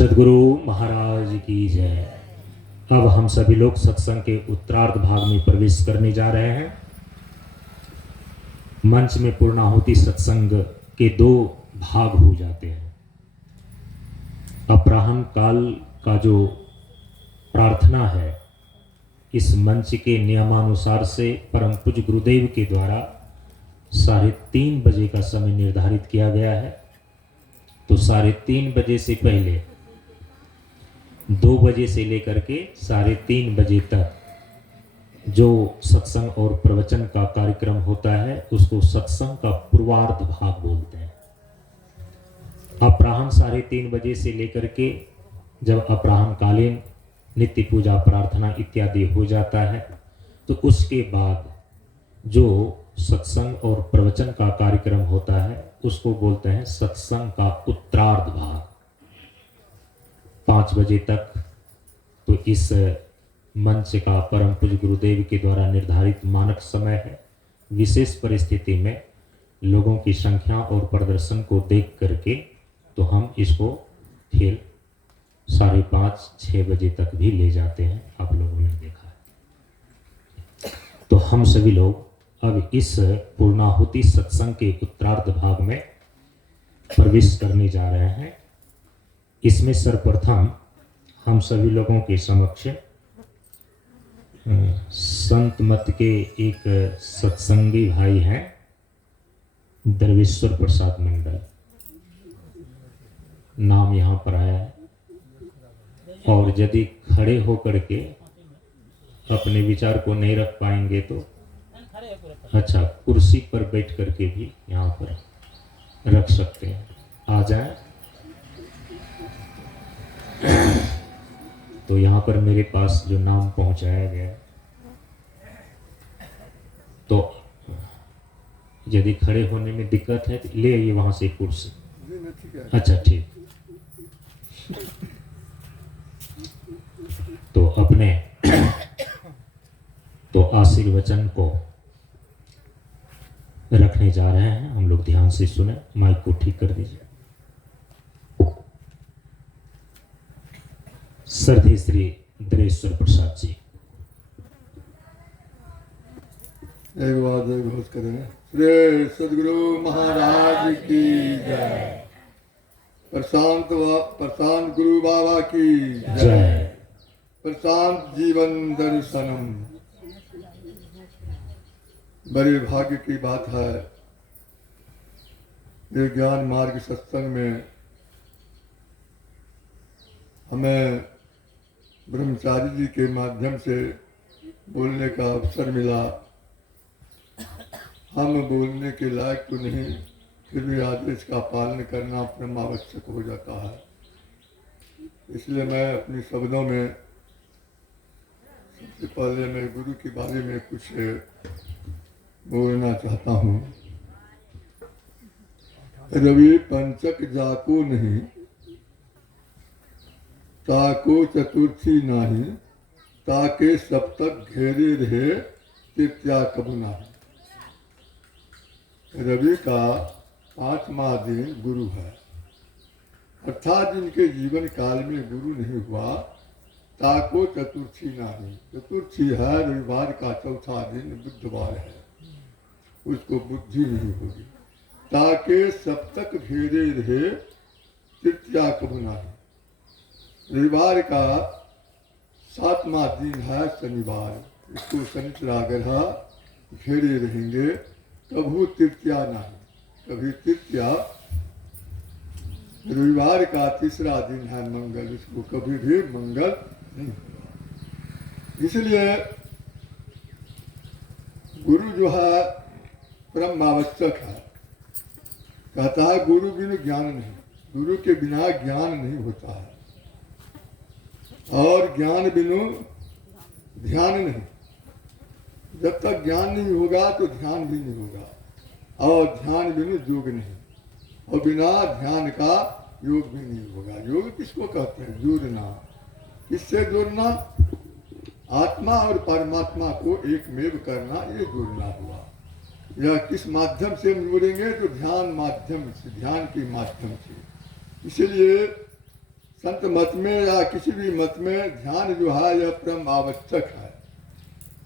सद्गुरु महाराज की जय। अब हम सभी लोग सत्संग के उत्तरार्ध भाग में प्रवेश करने जा रहे हैं। मंच में पूर्णाहुति सत्संग के दो भाग हो जाते हैं। अपराह्न काल का जो प्रार्थना है, इस मंच के नियमानुसार से परम पूज्य गुरुदेव के द्वारा 3:30 बजे का समय निर्धारित किया गया है। तो 3:30 बजे से पहले 2 बजे से लेकर के 3:30 बजे तक जो सत्संग और प्रवचन का कार्यक्रम होता है, उसको सत्संग का पूर्वार्ध भाग बोलते हैं। अपराह्न 3:30 बजे से लेकर के जब अपराह्न कालीन नित्य पूजा प्रार्थना इत्यादि हो जाता है, तो उसके बाद जो सत्संग और प्रवचन का कार्यक्रम होता है, उसको बोलते हैं सत्संग का उत्तरार्ध भाग। 5 बजे तक तो इस मंच का परम पूज्य गुरुदेव के द्वारा निर्धारित मानक समय है। विशेष परिस्थिति में लोगों की संख्या और प्रदर्शन को देख करके तो हम इसको फिर 5:30-6 बजे तक भी ले जाते हैं। आप लोगों ने देखा है। तो हम सभी लोग अब इस पूर्णाहुति सत्संग के उत्तरार्ध भाग में प्रवेश करने जा रहे हैं। इसमें सर्वप्रथम हम सभी लोगों के समक्ष संत मत के एक सत्संगी भाई हैं, दरवेश्वर प्रसाद मंडल नाम यहाँ पर आया है। और यदि खड़े होकर के अपने विचार को नहीं रख पाएंगे तो अच्छा, कुर्सी पर बैठ करके भी यहाँ पर रख सकते हैं। आ जाए तो यहाँ पर मेरे पास जो नाम पहुंचाया गया, तो यदि खड़े होने में दिक्कत है तो ले आइए वहां से कुर्सी। अच्छा, ठीक। तो अपने तो आशीर्वचन को रखने जा रहे हैं। हम लोग ध्यान से सुने। माइक को ठीक कर दीजिए। श्रद्धेय श्री दरेश्वर प्रसाद जी। एक बार घोष करें। श्री सद्गुरु महाराज की जय। प्रशांत गुरु बाबा की जय। प्रशांत जीवन दर्शनम। बड़े भाग्य की बात है, ये ज्ञान मार्ग सत्संग में हमें ब्रह्मचारी जी के माध्यम से बोलने का अवसर मिला। हम बोलने के लायक तो नहीं, फिर भी आदेश का पालन करना परम आवश्यक हो जाता है। इसलिए मैं अपने शब्दों में सबसे पहले मैं गुरु के बारे में कुछ बोलना चाहता हूँ। रवि पंचक जाको नहीं, ताको चतुर्थी नाही, ताके सप्तक घेरे रहे तृतीया कबू नाही। रवि का 5वां दिन गुरु है, अर्थात जिनके जीवन काल में गुरु नहीं हुआ, ताको चतुर्थी नाही। चतुर्थी है रविवार का 4था दिन, बुधवार है, उसको बुद्धि नहीं होगी। ताके सप्तक घेरे रहे तृतीया कबू नाही। रविवार का 7वां दिन है शनिवार, इसको शनिचरा ग्रह घेरे रहेंगे, कभू तृतीया नहीं, कभी तृतीया। रविवार का 3रा दिन है मंगल, इसको कभी भी मंगल नहीं। इसलिए गुरु जो है परम आवश्यक है। कहता है गुरु बिनु ज्ञान नहीं, गुरु के बिना ज्ञान नहीं होता है, और ज्ञान बिनु ध्यान नहीं। जब तक ज्ञान नहीं होगा तो ध्यान भी नहीं होगा, और ध्यान बिनु योग नहीं, और बिना ध्यान का योग भी नहीं होगा। योग किसको कहते हैं? जोड़ना। किससे जोड़ना? आत्मा और परमात्मा को एक मेव करना, ये जोड़ना हुआ। यह किस माध्यम से हम जोड़ेंगे? तो ध्यान माध्यम से, ध्यान के माध्यम से। इसलिए संत मत में या किसी भी मत में ध्यान जो है यह परम आवश्यक है।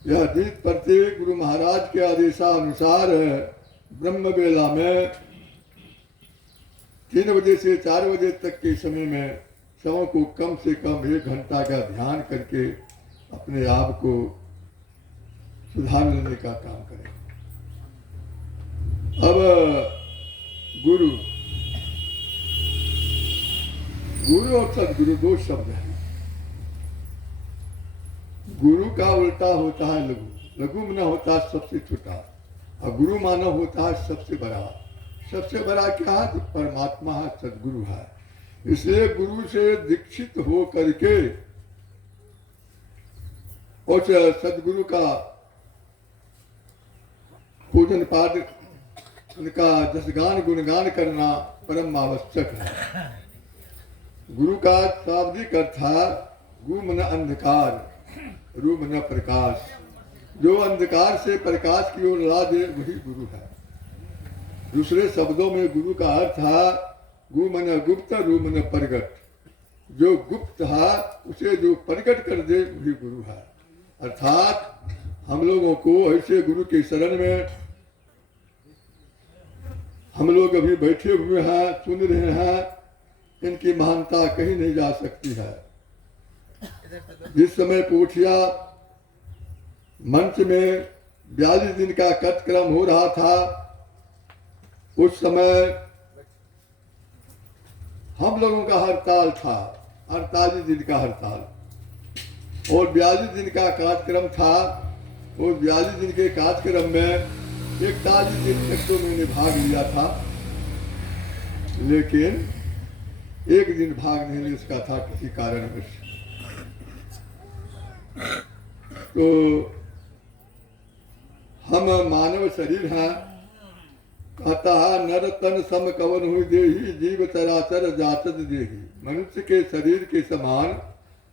यह दिन प्रत्येक गुरु महाराज के आदेशानुसार ब्रह्म बेला में 3 बजे से 4 बजे तक के समय में सबों को कम से कम 1 घंटा का ध्यान करके अपने आप को सुधार लेने का काम करें। अब गुरु और सदगुरु 2 शब्द हैं। गुरु का उल्टा होता है लघु। लघु माना होता है सबसे छोटा और गुरु माना होता है सबसे बड़ा। सबसे बड़ा क्या है? तो परमात्मा है, सदगुरु है। इसलिए गुरु से दीक्षित हो करके उस सदगुरु का पूजन पाठ, उनका जसगान गुणगान करना परम आवश्यक है। गुरु का शाब्दिक अर्थ है गु मन अंधकार, रू मन प्रकाश। जो अंधकार से प्रकाश की ओर ला दे वही गुरु है। दूसरे शब्दों में गुरु का अर्थ है गु मन गुप्त, रू मन प्रगट। जो गुप्त है उसे जो प्रगट कर दे वही गुरु है। अर्थात हम लोगों को ऐसे गुरु के शरण में हम लोग अभी बैठे हुए हैं, सुन रहे हैं, इनकी महानता कहीं नहीं जा सकती है। जिस समय पोठिया मंच में 42 दिन का कार्यक्रम हो रहा था, उस समय हम लोगों का हड़ताल था, 48 दिन का हड़ताल, और 42 दिन का कार्यक्रम था। और 42 दिन के कार्यक्रम में 41 दिन तक तो मैंने भाग लिया था, लेकिन 1 दिन भाग नहीं ले सका था किसी कारणवश। तो हम मानव शरीर हैं, कहता है नर तन सम कवन हुई देही, जीव चराचर जाचत देही। मनुष्य के शरीर के समान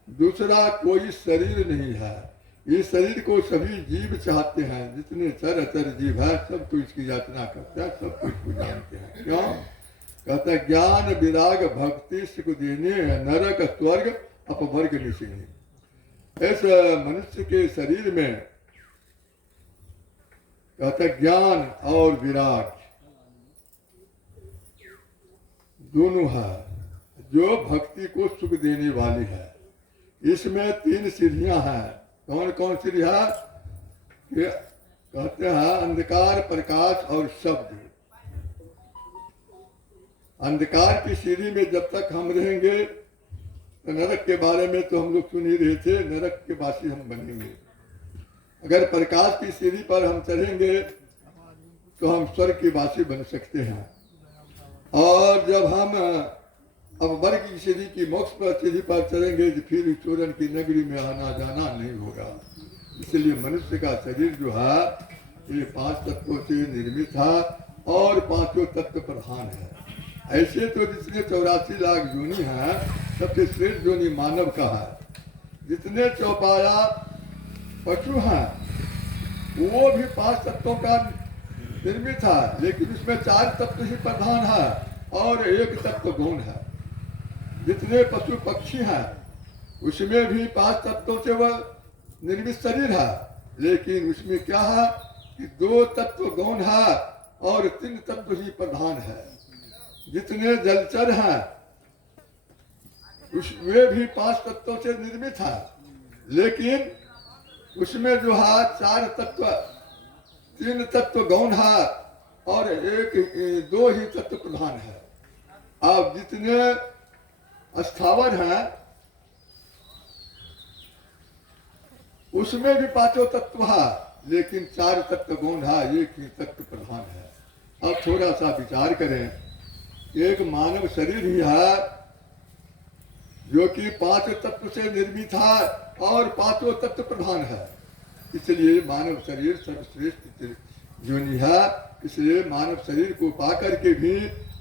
दूसरा कोई शरीर नहीं है। इस शरीर को सभी जीव चाहते हैं। जितने चराचर जीव है सबको इसकी याचना करते हैं, सबको इसको जानते हैं। क्यों? कहता है ज्ञान विराग भक्ति सुख देने, नरक स्वर्ग अपवर्ग निशिनी। इस मनुष्य के शरीर में कहता है ज्ञान और विराग दोनों है, जो भक्ति को सुख देने वाली है। इसमें 3 सीढ़ियां हैं। कौन कौन सीढ़ी है? कहते हैं अंधकार, प्रकाश और शब्द। अंधकार की सीढ़ी में जब तक हम रहेंगे तो नरक के बारे में तो हम लोग सुन ही रहे थे, नरक के वासी हम बनेंगे। अगर प्रकाश की सीढ़ी पर हम चढ़ेंगे तो हम स्वर्ग के वासी बन सकते हैं। और जब हम अब वर्ग की सीढ़ी की मोक्ष पर सीढ़ी पर चढ़ेंगे तो फिर चोरन की नगरी में आना जाना नहीं होगा। इसलिए मनुष्य का शरीर जो है ये 5 तत्वों से निर्मित है और 5 तत्व प्रधान है। ऐसे तो जितने 84 लाख योनि हैं, सबसे श्रेष्ठ योनि मानव का है। जितने चौपाया पशु हैं वो भी 5 तत्वों का निर्मित है, लेकिन उसमें 4 तत्व ही प्रधान है और 1 तत्व गौण है। जितने पशु पक्षी हैं उसमें भी 5 तत्वों से वह निर्मित शरीर है, लेकिन उसमें क्या है कि 2 तत्व गौण है और 3 तत्व ही प्रधान है। जितने जलचर हैं उसमें भी 5 तत्वों से निर्मित है, लेकिन उसमें जो है 4 तत्व, 3 तत्व गौण है और 2 ही तत्व प्रधान है। अब जितने स्थावर हैं उसमें भी 5 तत्व है, लेकिन 4 तत्व गौण है, 1 ही तत्व प्रधान है। अब थोड़ा सा विचार करें, एक मानव शरीर ही है जो कि 5 तत्व से निर्मित है और 5 तत्व प्रधान है। इसलिए मानव शरीर सर्वश्रेष्ठ योनि है। इसलिए मानव शरीर को पाकर के भी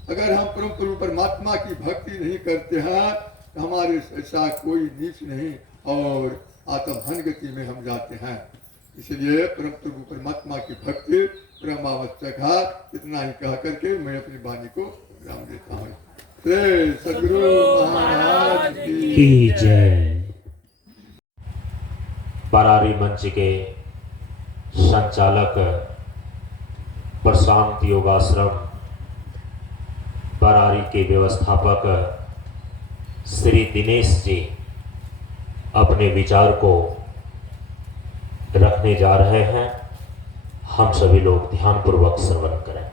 अगर हम परम प्रभु परमात्मा की भक्ति नहीं करते हैं तो हमारे ऐसा कोई नीच नहीं और आत्महन गति में हम जाते हैं। इसलिए परम प्रभु परमात्मा की भक्ति परम आवश्यक है। इतना ही कह करके मैं अपनी वाणी को विराम देता हूँ। श्री सद्गुरु महाराज की जय। बरारी मंच के संचालक प्रशांत योगाश्रम बरारी के व्यवस्थापक श्री दिनेश जी अपने विचार को रखने जा रहे हैं। हम सभी लोग ध्यानपूर्वक श्रवण करें।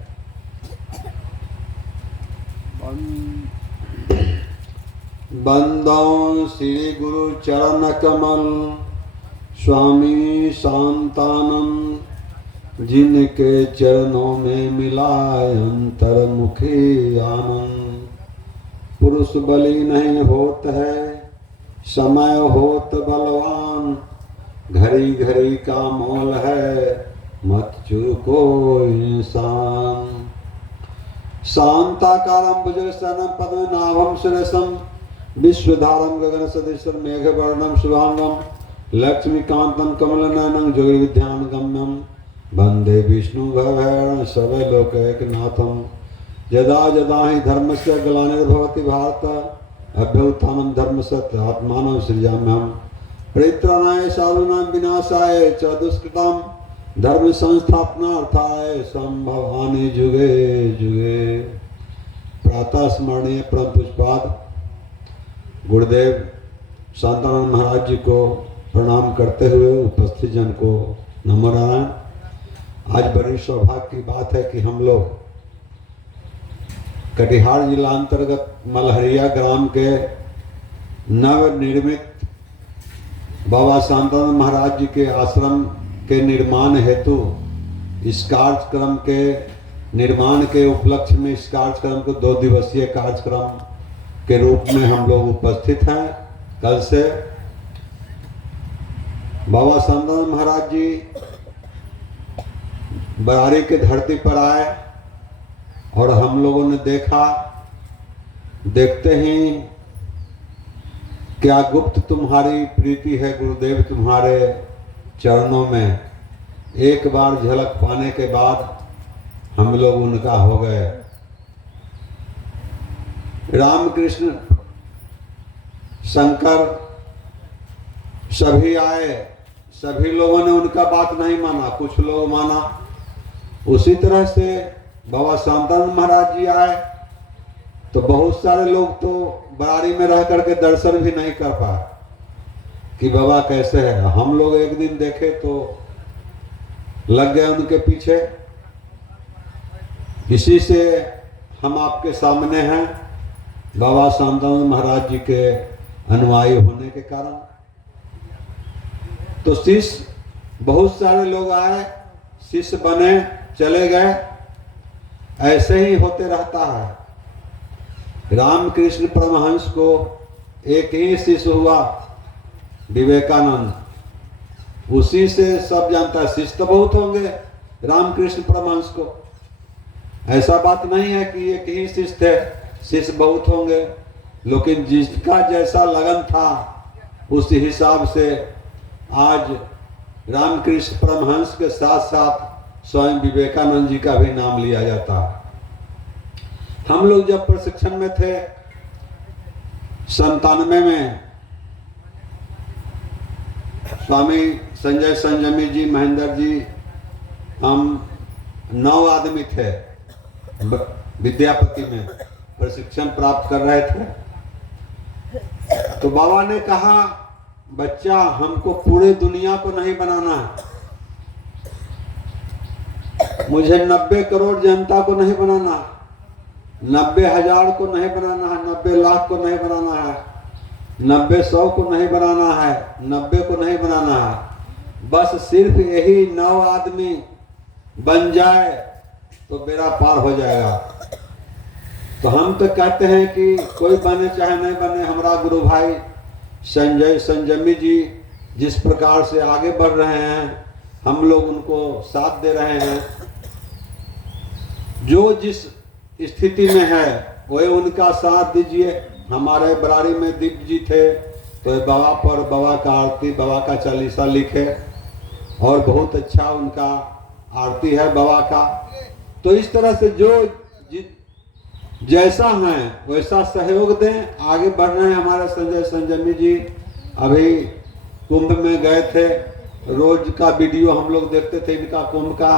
बंदों श्री गुरु चरण कमल स्वामी शांतानंद, जिनके चरणों में मिलाए अंतर्मुखी आनंद। पुरुष बलि नहीं होत है, समय होत बलवान, घड़ी घड़ी का मोल है, मत चूको इंसान। शांताकारं भुजगशयनं पद्मनाभं सुरेशं, विश्वधारं गगन सदृशं मेघवर्णं शुभांगं, लक्ष्मीकांतं कमलनयनं योगिविद्यानगम्यं, वंदे विष्णु भवभयहरं सर्वलोकैकनाथं। यदा यदा हि धर्मस्य ग्लानिर्भवति भारत, अभ्युत्थानं धर्मस्य आत्मानं सृजाम्यहम्। परित्राणाय साधूनां विनाशाय च दुष्कृतां, धर्म संस्थापनार्थाय संभवामि जुगे जुगे। प्रातः स्मरणीय परम पूज्यपाद गुरुदेव शांतानंद महाराज जी को प्रणाम करते हुए उपस्थित जन को नमो नारायण। आज बड़ी सौभाग्य की बात है कि हम लोग कटिहार जिला अंतर्गत मलहरिया ग्राम के नवनिर्मित बाबा शांतानंद महाराज जी के आश्रम के निर्माण हेतु इस कार्यक्रम के निर्माण के उपलक्ष्य में इस कार्यक्रम को 2 दिवसीय कार्यक्रम के रूप में हम लोग उपस्थित हैं। कल से बाबा शांतानंद महाराज जी बरारी के धरती पर आए और हम लोगों ने देखा, देखते ही क्या गुप्त तुम्हारी प्रीति है गुरुदेव तुम्हारे चरणों में। एक बार झलक पाने के बाद हम लोग उनका हो गए। रामकृष्ण शंकर सभी आए, सभी लोगों ने उनका बात नहीं माना, कुछ लोग माना। उसी तरह से बाबा शांतानंद महाराज जी आए तो बहुत सारे लोग तो बरारी में रह करके दर्शन भी नहीं कर पाए कि बाबा कैसे है। हम लोग एक दिन देखे तो लग गए उनके पीछे। इसी से हम आपके सामने हैं बाबा शांतानंद महाराज जी के अनुयायी होने के कारण। तो शिष्य बहुत सारे लोग आए, शिष्य बने, चले गए, ऐसे ही होते रहता है। रामकृष्ण परमहंस को एक ही शिष्य हुआ, विवेकानंद। उसी से सब जानता है। शिष्य तो बहुत होंगे रामकृष्ण परमहंस को, ऐसा बात नहीं है कि एक ही शिष्य थे, शिष्य बहुत होंगे। लेकिन जिसका जैसा लगन था उस हिसाब से आज रामकृष्ण परमहंस के साथ साथ स्वयं विवेकानंद जी का भी नाम लिया जाता है। हम लोग जब प्रशिक्षण में थे 97 में, स्वामी संजय संयमी जी, महेंद्र जी, हम 9 आदमी थे विद्यापति में प्रशिक्षण प्राप्त कर रहे थे। तो बाबा ने कहा, बच्चा हमको पूरे दुनिया को नहीं बनाना है, मुझे 90 करोड़ जनता को नहीं बनाना, 90,000 को नहीं बनाना है, 90 लाख को नहीं बनाना है, 90-100 को नहीं बनाना है, 90 को नहीं बनाना है। बस सिर्फ यही 9 आदमी बन जाए तो बेड़ा पार हो जाएगा। तो हम तो कहते हैं कि कोई बने चाहे नहीं बने, हमारा गुरु भाई संजय संयमी जी जिस प्रकार से आगे बढ़ रहे हैं, हम लोग उनको साथ दे रहे हैं। जो जिस स्थिति में है वही उनका साथ दीजिए। हमारे बरारी में दीप जी थे तो बाबा पर बाबा का आरती, बाबा का चालीसा लिखे और बहुत अच्छा उनका आरती है बाबा का। तो इस तरह से जो जैसा हैं वैसा सहयोग दें, आगे बढ़ रहे हैं। हमारे संजय संजमी जी अभी कुंभ में गए थे, रोज का वीडियो हम लोग देखते थे इनका कुंभ का।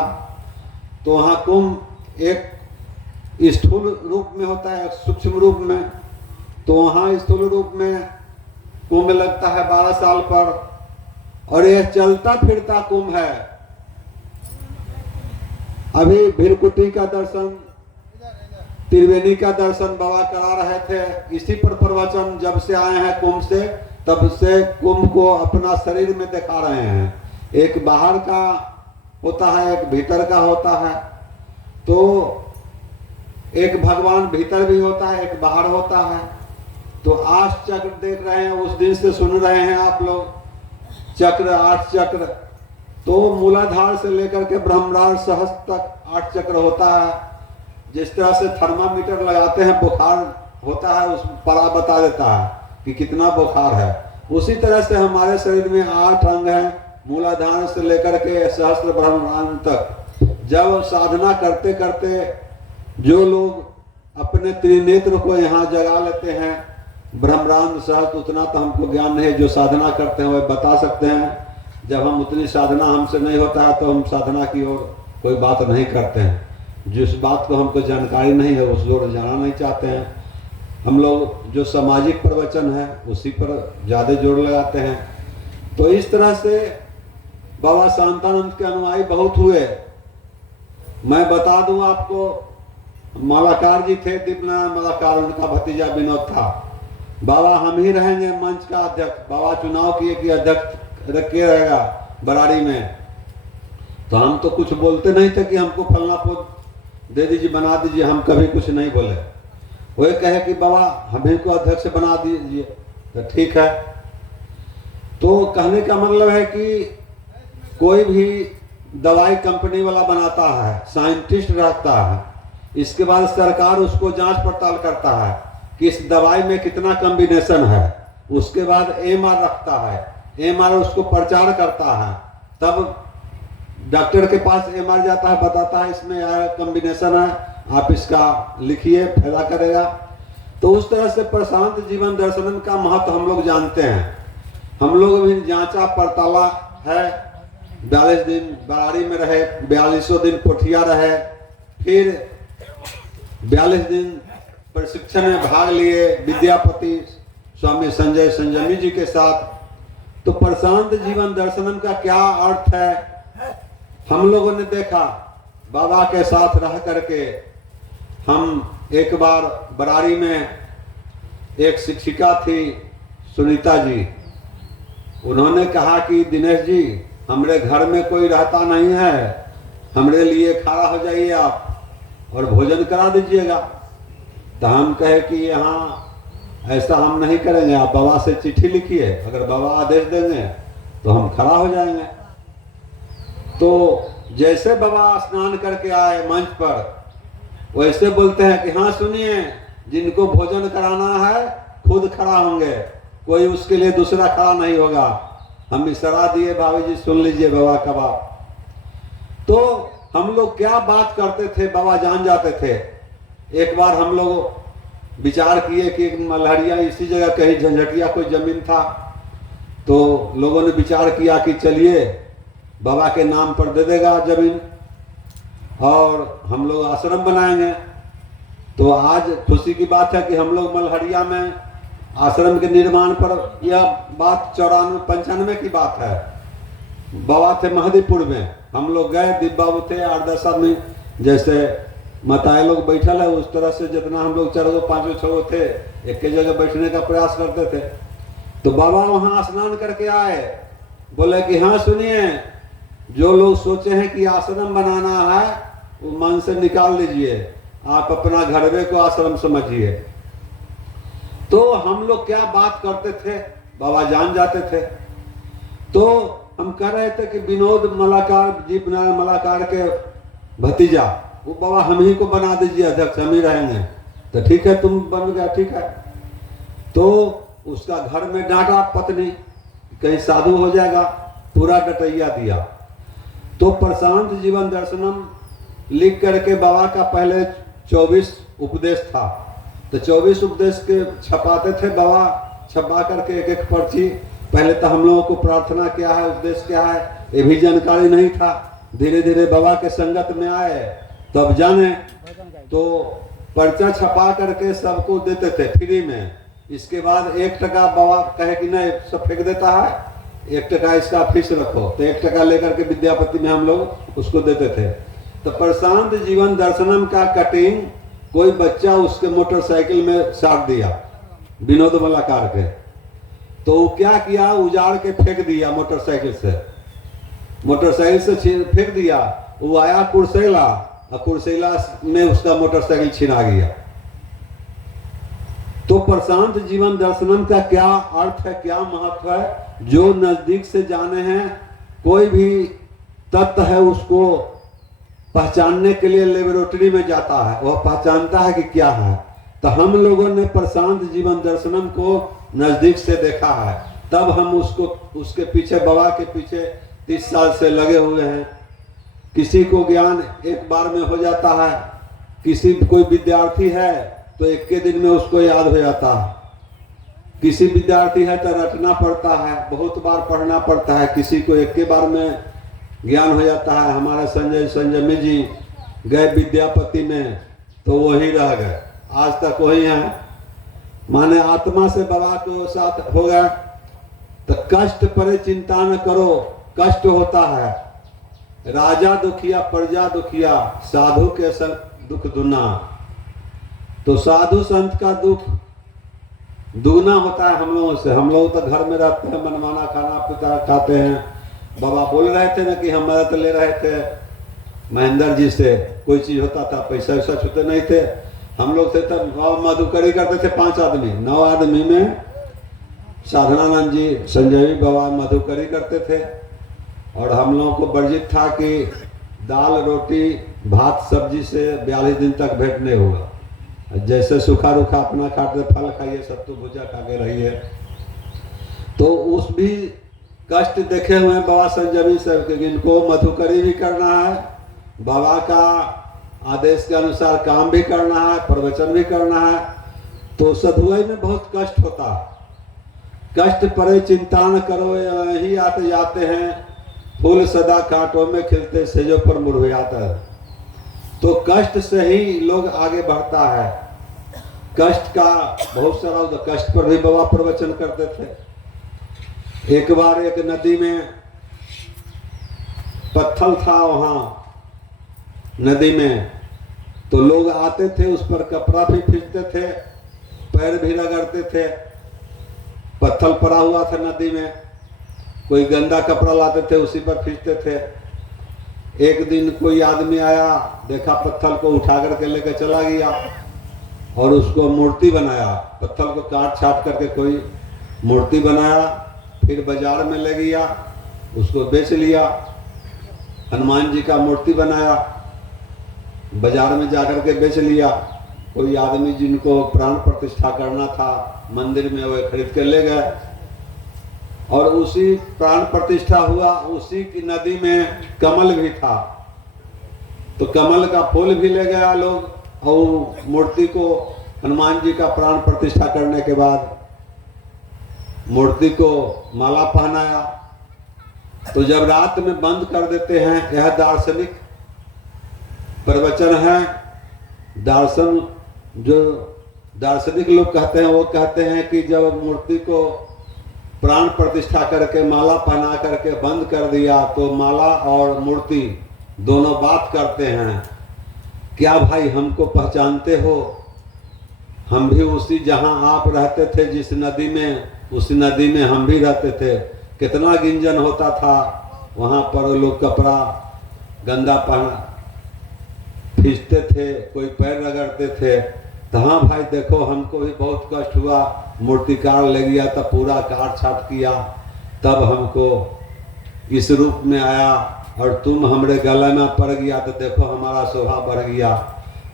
तो वहाँ कुंभ एक स्थूल रूप में होता है, एक सूक्ष्म रूप में। तो वहाँ स्थूल रूप में कुंभ लगता है 12 साल पर, और यह चलता फिरता कुंभ है। अभी भीरकुटी का दर्शन, त्रिवेणी का दर्शन बाबा करा रहे थे। इसी पर प्रवचन, जब से आए हैं कुंभ से तब से कुंभ को अपना शरीर में दिखा रहे हैं। एक बाहर का होता है, एक भीतर का होता है। तो एक भगवान भीतर भी होता है, एक बाहर होता है। तो 8 चक्र देख रहे हैं, उस दिन से सुन रहे हैं आप लोग, चक्र 8 चक्र। तो मूलाधार से लेकर के ब्रह्मराज सहस्त्र तक 8 चक्र होता है। जिस तरह से थर्मामीटर लगाते हैं, बुखार होता है, उस परा बता देता है कि कितना बुखार है। उसी तरह से हमारे शरीर में 8 अंग हैं, मूलाधार से लेकर के सहस्त्र ब्रह्मांड तक। जब साधना करते करते जो लोग अपने त्रिनेत्र को यहाँ जगा लेते हैं, ब्रह्मांड सहस्त्र, उतना तो हमको ज्ञान नहीं है। जो साधना करते हैं वह बता सकते हैं। जब हम उतनी साधना हमसे नहीं होता है तो हम साधना की ओर कोई बात नहीं करते हैं। जिस बात को हमको जानकारी नहीं है उस ओर जाना नहीं चाहते हैं। हम लोग जो सामाजिक प्रवचन है उसी पर ज़्यादा जोर लगाते हैं। तो इस तरह से बाबा शांतानंद के अनुयायी बहुत हुए। मैं बता दूं आपको, मालाकार जी थे, दीपनारायण मालाकार, उनका भतीजा विनोद था। बाबा हम ही रहेंगे मंच का अध्यक्ष। बाबा चुनाव किए कि अध्यक्ष के रहेगा बराड़ी में। तो हम तो कुछ बोलते नहीं थे कि हमको फलना पद दे दीजिए, बना दीजिए। हम कभी कुछ नहीं बोले। वो कहे कि बाबा हमें को अध्यक्ष बना दीजिए, तो ठीक है। तो कहने का मतलब है कि कोई भी दवाई कंपनी वाला बनाता है, साइंटिस्ट रहता है, इसके बाद सरकार उसको जांच पड़ताल करता है कि इस दवाई में कितना कॉम्बिनेशन है। उसके बाद एमआर रखता है, एमआर उसको प्रचार करता है। तब डॉक्टर के पास एमआर जाता है, बताता है इसमें यह कॉम्बिनेशन है, आप इसका लिखिए, फायदा करेगा। तो उस तरह से प्रशांत जीवन दर्शनम का महत्व हम लोग जानते हैं। हम लोग भी जांचा पड़ताला है। 42 दिन बराड़ी में रहे, 42 दिन पोठिया रहे, फिर 42 दिन प्रशिक्षण में भाग लिए विद्यापति स्वामी संजय संजमी जी के साथ। तो प्रशांत जीवन दर्शनम का क्या अर्थ है हम लोगों ने देखा। बाबा के साथ रह करके हम एक बार बराड़ी में, एक शिक्षिका थी सुनीता जी, उन्होंने कहा कि दिनेश जी हमारे घर में कोई रहता नहीं है, हमारे लिए खड़ा हो जाइए आप और भोजन करा दीजिएगा। तो हम कहे कि यहाँ ऐसा हम नहीं करेंगे, आप बाबा से चिट्ठी लिखिए, अगर बाबा आदेश देंगे तो हम खड़ा हो जाएंगे। तो जैसे बाबा स्नान करके आए मंच पर, वैसे बोलते हैं कि हाँ सुनिए, जिनको भोजन कराना है खुद खड़ा होंगे, कोई उसके लिए दूसरा खड़ा नहीं होगा। हम इशारा दिए, भाभी जी सुन लीजिए बाबा का बात। तो हम लोग क्या बात करते थे बाबा जान जाते थे। एक बार हम लोग विचार किए कि मल्हरिया इसी जगह कहीं झंझटिया कोई जमीन था, तो लोगों ने विचार किया कि चलिए बाबा के नाम पर दे देगा जमीन और हम लोग आश्रम बनाएंगे। तो आज खुशी की बात है कि हम लोग मल्हरिया में आश्रम के निर्माण पर, यह बात 94-95 की बात है। बाबा थे महदीपुर में, हम लोग गए, दीप बाबू थे, 8-10 आदमी, जैसे माताएं लोग बैठल है उस तरह से जितना हम लोग 4 5 6 थे, एक ही जगह बैठने का प्रयास करते थे। तो बाबा वहाँ स्नान करके आए, बोले कि हाँ सुनिए, जो लोग सोचे हैं कि आश्रम बनाना है वो मन से निकाल लीजिए, आप अपना घरवे को आश्रम समझिए। तो हम लोग क्या बात करते थे बाबा जान जाते थे। तो हम कह रहे थे कि विनोद मलाकार, दीपनारायण मलाकार के भतीजा, वो बाबा हम ही को बना दीजिए अध्यक्ष, हम ही रहेंगे। तो ठीक है, तुम बन गया, ठीक है। तो उसका घर में डांटा पत्नी, कहीं साधु हो जाएगा, पूरा डटैया दिया। तो प्रशांत जीवन दर्शनम लिख करके बाबा का पहले 24 उपदेश था। तो 24 उपदेश के छपाते थे बाबा, छपा करके एक एक पर्ची। पहले तो हम लोगों को प्रार्थना क्या है, उपदेश क्या है, ये भी जानकारी नहीं था। धीरे धीरे बाबा के संगत में आए तब जाने, तो पर्चा छपा करके सबको देते थे फ्री में। इसके बाद 1 टका बाबा कहे कि नहीं सब फेंक देता है, 1 टका इसका फीस रखो, तो 1 टका लेकर के विद्यापति में हम लोग उसको देते थे। तो प्रशांत जीवन दर्शनम का कटिंग कोई बच्चा उसके मोटरसाइकिल में साट दिया विनोद मलाकार के, तो क्या किया, उजाड़ के फेंक दिया मोटरसाइकिल से फेंक दिया। वो आया कुर्सेला और कुर्सेला में उसका मोटरसाइकिल छिना गया। तो प्रशांत जीवन दर्शनम का क्या अर्थ है, क्या महत्व है? जो नजदीक से जाने हैं, कोई भी तत्व है उसको पहचानने के लिए लेबोरेटरी में जाता है, वह पहचानता है कि क्या है। तो हम लोगों ने प्रशांत जीवन दर्शनम को नजदीक से देखा है, तब हम उसको उसके पीछे, बाबा के पीछे 30 साल से लगे हुए हैं। किसी को ज्ञान एक बार में हो जाता है, कोई विद्यार्थी है तो एक के दिन में उसको याद हो जाता है, किसी विद्यार्थी है तो रटना पड़ता है, बहुत बार पढ़ना पड़ता है, किसी को एक के बार में ज्ञान हो जाता है। हमारे संजय जी गए विद्यापति में तो वही रह गए, आज तक वही हैं। माने आत्मा से बाबा को साथ हो गया। तो कष्ट परे चिंता न करो, कष्ट होता है, राजा दुखिया प्रजा दुखिया, साधु के संग दुख दुना। तो साधु संत का दुख दुगना होता है हम लोगों से। हम लोग तो घर में रहते हैं, मनमाना खाना पीता खाते हैं। बाबा बोल रहे थे ना कि हम मदद ले रहे थे महेंद्र जी से, कोई चीज होता था, पैसा वैसा छूते नहीं थे। हम लोग थे तब मधुकरी करते थे 5 आदमी, 9 आदमी में साधनानंद जी, संजय जी बाबा मधुकरी करते थे। और हम लोगों को वर्जित था कि दाल रोटी भात सब्जी से 42 दिन तक भेंट नहीं होगा। जैसे सूखा रूखा अपना खाते, फल खाइए, सत्तू भुजा खा के रहिए। तो उस भी कष्ट देखे हुए हैं बाबा संजय साहब के, इनको मधुकरी भी करना है, बाबा का आदेश के अनुसार काम भी करना है, प्रवचन भी करना है। तो सधुआई में बहुत कष्ट होता है। कष्ट परे चिंता न करो, यही आते जाते हैं, फूल सदा कांटों में खिलते, सेजों पर मुरझाता है। तो कष्ट से ही लोग आगे बढ़ता है। कष्ट का बहुत सारा, कष्ट पर भी बाबा प्रवचन करते थे। एक बार एक नदी में पत्थर था, वहां नदी में तो लोग आते थे, उस पर कपड़ा भी खींचते थे, पैर भी रगड़ते थे। पत्थर पड़ा हुआ था नदी में, कोई गंदा कपड़ा लाते थे उसी पर खींचते थे। एक दिन कोई आदमी आया, देखा पत्थर को उठा करके लेकर चला गया और उसको मूर्ति बनाया। पत्थर को काट छाट करके कोई मूर्ति बनाया, फिर बाजार में ले गया, उसको बेच लिया। हनुमान जी का मूर्ति बनाया, बाजार में जाकर के बेच लिया। कोई आदमी जिनको प्राण प्रतिष्ठा करना था मंदिर में, वो खरीद के ले गए और उसी प्राण प्रतिष्ठा हुआ। उसी की नदी में कमल भी था, तो कमल का फूल भी ले गया लोग और मूर्ति को, हनुमान जी का प्राण प्रतिष्ठा करने के बाद मूर्ति को माला पहनाया। तो जब रात में बंद कर देते हैं, यह दार्शनिक प्रवचन है। दर्शन जो दार्शनिक लोग कहते हैं, वो कहते हैं कि जब मूर्ति को प्राण प्रतिष्ठा करके माला पहना करके बंद कर दिया, तो माला और मूर्ति दोनों बात करते हैं, क्या भाई हमको पहचानते हो? हम भी उसी, जहां आप रहते थे जिस नदी में, उस नदी में हम भी रहते थे। कितना गिंजन होता था वहां पर, लोग कपड़ा गंदा पहना खींचते थे, कोई पैर रगड़ते थे। तो हाँ भाई देखो, हमको भी बहुत कष्ट हुआ, मूर्तिकार ले गया तब पूरा काट छाट किया, तब हमको इस रूप में आया और तुम हमारे गले में पड़ गया तो देखो हमारा शोभा बढ़ गया।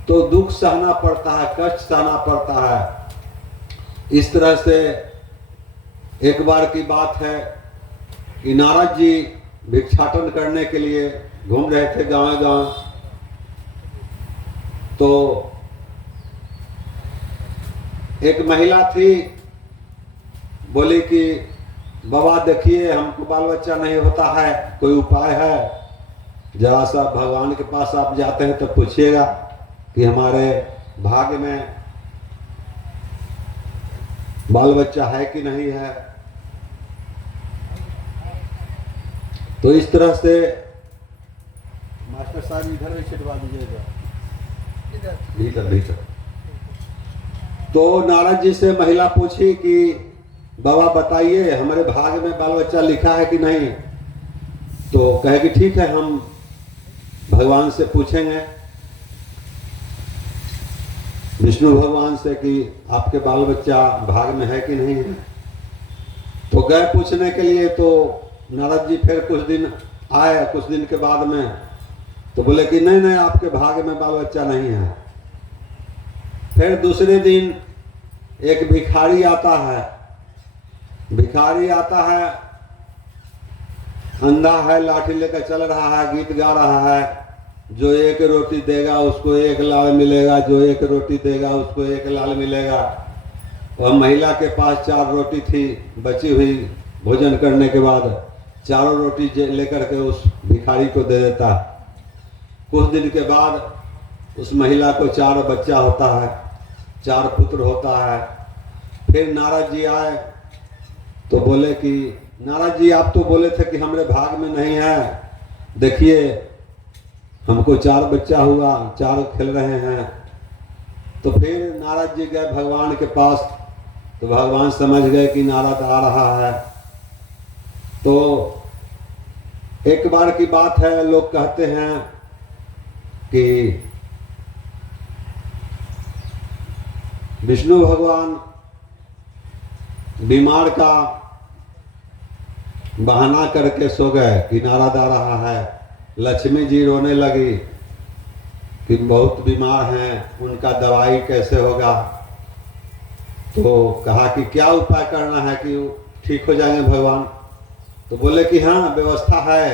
तो दुख सहना पड़ता है, कष्ट सहना पड़ता है। इस तरह से एक बार की बात है कि नारद जी भिक्षाटन करने के लिए घूम रहे थे गांव गांव। तो एक महिला थी, बोली कि बाबा देखिए हमको बाल बच्चा नहीं होता है, कोई उपाय है? जरा सा भगवान के पास आप जाते हैं तो पूछिएगा कि हमारे भाग्य में बाल बच्चा है कि नहीं है। तो इस तरह से मास्टर साहब इधर भी छिटवा दीजिएगा, भीतर भीतर। तो नारद जी से महिला पूछी कि बाबा बताइए हमारे भाग्य में बाल बच्चा लिखा है कि नहीं? तो कहे कि ठीक है, हम भगवान से पूछेंगे, विष्णु भगवान से कि आपके बाल बच्चा भाग में है कि नहीं है। तो गए पूछने के लिए। तो नारद जी फिर कुछ दिन आए, कुछ दिन के बाद में तो बोले कि नहीं नहीं, आपके भाग्य में बाल बच्चा नहीं है। फिर दूसरे दिन एक भिखारी आता है, अंधा है, लाठी लेकर चल रहा है, गीत गा रहा है, जो एक रोटी देगा उसको एक लाल मिलेगा, जो एक रोटी देगा उसको एक लाल मिलेगा। और महिला के पास 4 रोटी थी बची हुई, भोजन करने के बाद 4 रोटी लेकर के उस भिखारी को दे देता। कुछ दिन के बाद उस महिला को 4 बच्चा होता है, 4 पुत्र होता है। फिर नारद जी आए तो बोले कि नारद जी आप तो बोले थे कि हमारे भाग में नहीं है, देखिए हमको 4 बच्चा हुआ, 4 खेल रहे हैं। तो फिर नारद जी गए भगवान के पास, तो भगवान समझ गए कि नारद आ रहा है। तो एक बार की बात है, लोग कहते हैं कि विष्णु भगवान बीमार का बहाना करके सो गए कि नारद आ रहा है। लक्ष्मी जी रोने लगी कि बहुत बीमार हैं, उनका दवाई कैसे होगा। तो कहा कि क्या उपाय करना है कि ठीक हो जाएंगे भगवान। तो बोले कि हाँ व्यवस्था है,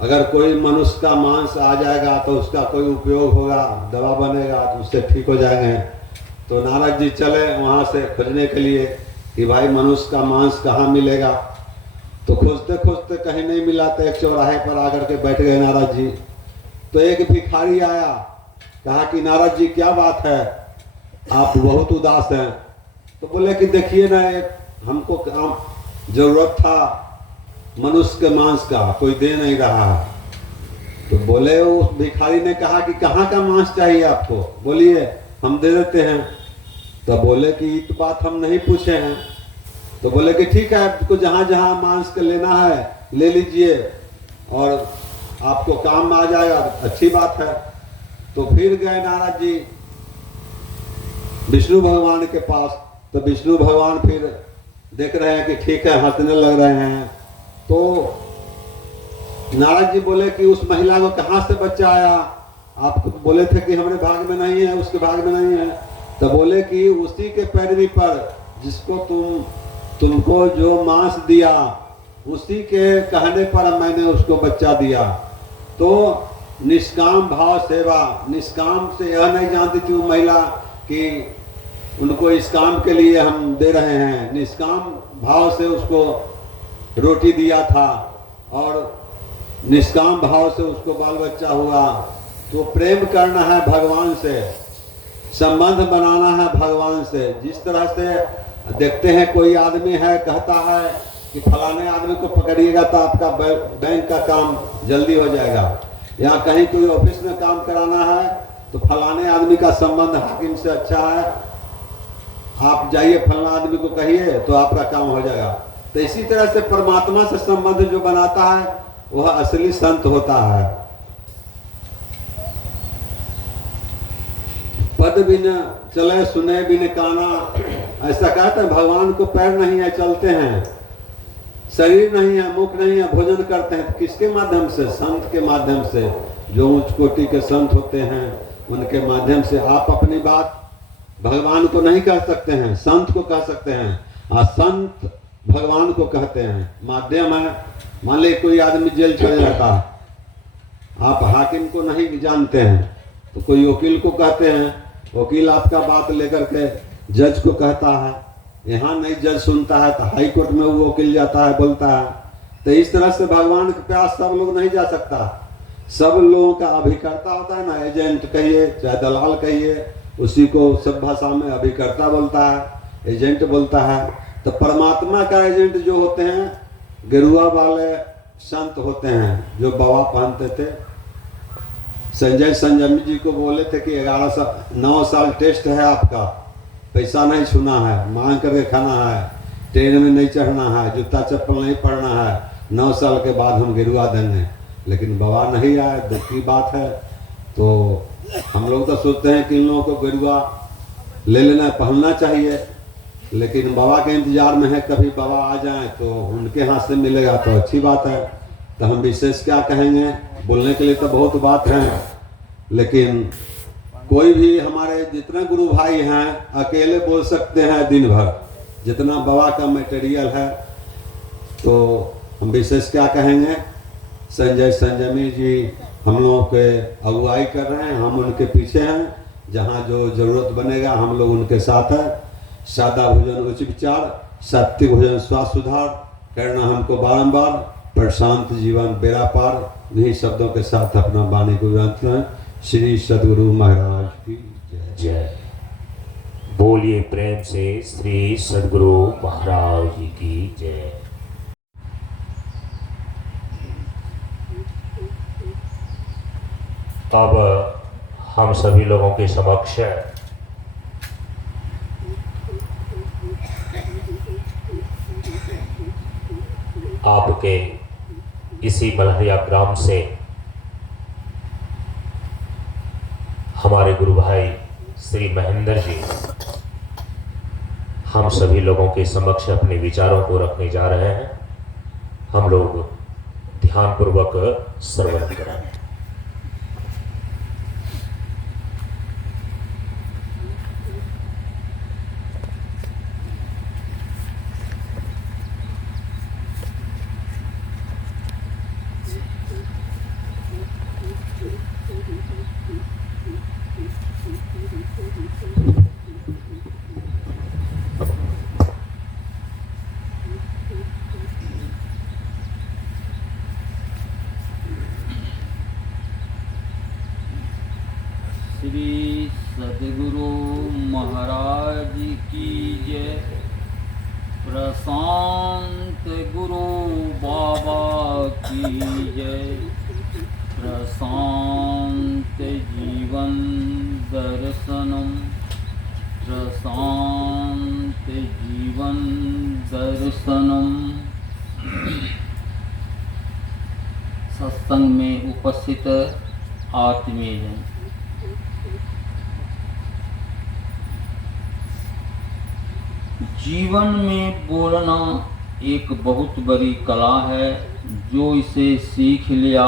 अगर कोई मनुष्य का मांस आ जाएगा तो उसका कोई उपयोग होगा, दवा बनेगा तो उससे ठीक हो जाएंगे। तो नारद जी चले वहाँ से खोजने के लिए कि भाई मनुष्य का मांस कहाँ मिलेगा। तो खोजते खोजते कहीं नहीं मिला, तो एक चौराहे पर आकर के बैठ गए नारद जी। तो एक भिखारी आया, कहा कि नारद जी क्या बात है, आप बहुत उदास हैं। तो बोले कि देखिए ना, हमको काम जरूरत था मनुष्य के मांस का, कोई दे नहीं रहा है। तो बोले, उस भिखारी ने कहा कि कहाँ का मांस चाहिए आपको, बोलिए हम दे देते हैं। तो बोले कि ये तो बात हम नहीं पूछे हैं। तो बोले कि ठीक है, आपको जहाँ जहाँ मांस के लेना है ले लीजिए और आपको काम में आ जाएगा, अच्छी बात है। तो फिर गए नारद जी विष्णु भगवान के पास। तो विष्णु भगवान फिर देख रहे हैं कि ठीक है, हंसने लग रहे हैं। तो नारद जी बोले कि उस महिला को कहाँ से बच्चा आया, आप बोले थे कि हमारे भाग में नहीं है, उसके भाग में नहीं है। तो बोले कि उसी के पैरवी पर जिसको तुमको जो मांस दिया, उसी के कहने पर मैंने उसको बच्चा दिया। तो निष्काम भाव सेवा, निष्काम से यह नहीं जानती थी वो महिला कि उनको इस काम के लिए हम दे रहे हैं, निष्काम भाव से उसको रोटी दिया था और निष्काम भाव से उसको बाल बच्चा हुआ। तो प्रेम करना है भगवान से, संबंध बनाना है भगवान से। जिस तरह से देखते हैं कोई आदमी है, कहता है कि फलाने आदमी को पकड़िएगा तो आपका बैंक का काम जल्दी हो जाएगा, या कहीं कोई ऑफिस में काम कराना है तो फलाने आदमी का संबंध हाकिम से अच्छा है, आप जाइए फलाना आदमी को कहिए तो आपका काम हो जाएगा। तो इसी तरह से परमात्मा से संबंध जो बनाता है वह असली संत होता है। पद बिन चले सुने बिन काना, ऐसा कहते हैं भगवान को पैर नहीं है चलते हैं, शरीर नहीं है मुख नहीं है भोजन करते हैं। तो किसके माध्यम से? संत के माध्यम से। जो उच्च कोटि के संत होते हैं उनके माध्यम से। आप अपनी बात भगवान को नहीं कह सकते हैं, संत को कह सकते हैं। संत भगवान को कहते हैं, माध्यम है। मान लीजिए कोई आदमी जेल चले जाता है, आप हाकिम को नहीं जानते हैं तो कोई वकील को कहते हैं, वकील आपका बात लेकर के जज को कहता है, यहाँ नहीं जज सुनता है तो हाई कोर्ट में वो वकील जाता है, बोलता है। तो इस तरह से भगवान के पास सब लोग नहीं जा सकता। सब लोगों का अभिकर्ता होता है ना, एजेंट कहिए चाहे दलाल कहिए, उसी को सब भाषा में अभिकर्ता बोलता है, एजेंट बोलता है। तो परमात्मा का एजेंट जो होते हैं गेरुआ वाले संत होते हैं, जो बाबा पहनते थे। संजय संयमी जी को बोले थे कि 9 साल टेस्ट है आपका, पैसा नहीं छूना है, मांग करके खाना है, ट्रेन में नहीं चढ़ना है, जूता चप्पल नहीं पहनना है, 9 साल के बाद हम गिरवा देंगे। लेकिन बाबा नहीं आए, दुख की बात है। तो हम लोग तो सोचते हैं कि इन लोगों को गिरवा ले लेना, पहनना चाहिए, लेकिन बाबा के इंतजार में है, कभी बाबा आ जाएं तो उनके हाथ से मिलेगा तो अच्छी बात है। तो हम विशेष क्या कहेंगे, बोलने के लिए तो बहुत बात है, लेकिन कोई भी हमारे जितने गुरु भाई हैं अकेले बोल सकते हैं दिन भर, जितना बाबा का मटेरियल है। तो हम विशेष क्या कहेंगे, संजय संयमी जी हम लोगों के अगुवाई कर रहे हैं, हम उनके पीछे हैं, जहाँ जो जरूरत बनेगा हम लोग उनके साथ है। सादा भोजन उच्च विचार, सात्विक भोजन स्वास्थ्य सुधार करना हमको बारंबार, प्रशांत जीवन बेड़ा पार, इन्हीं शब्दों के साथ अपना वाणी को जानते हैं। श्री सद्गुरु महाराज की जय। जय। बोलिए प्रेम से श्री सद्गुरु महाराज जी की जय। अब हम सभी लोगों के समक्ष आपके इसी मलहरिया ग्राम से हमारे गुरु भाई श्री महेंद्र जी हम सभी लोगों के समक्ष अपने विचारों को रखने जा रहे हैं। हम लोग ध्यानपूर्वक श्रवण करें। श्री सद्गुरु महाराज की जय। प्रशांत गुरु बाबा की जय। प्रशांत जीवन दर्शनम, प्रशांत जीवन दर्शनम। सत्संग में उपस्थित आत्मीयजन, जीवन में बोलना एक बहुत बड़ी कला है। जो इसे सीख लिया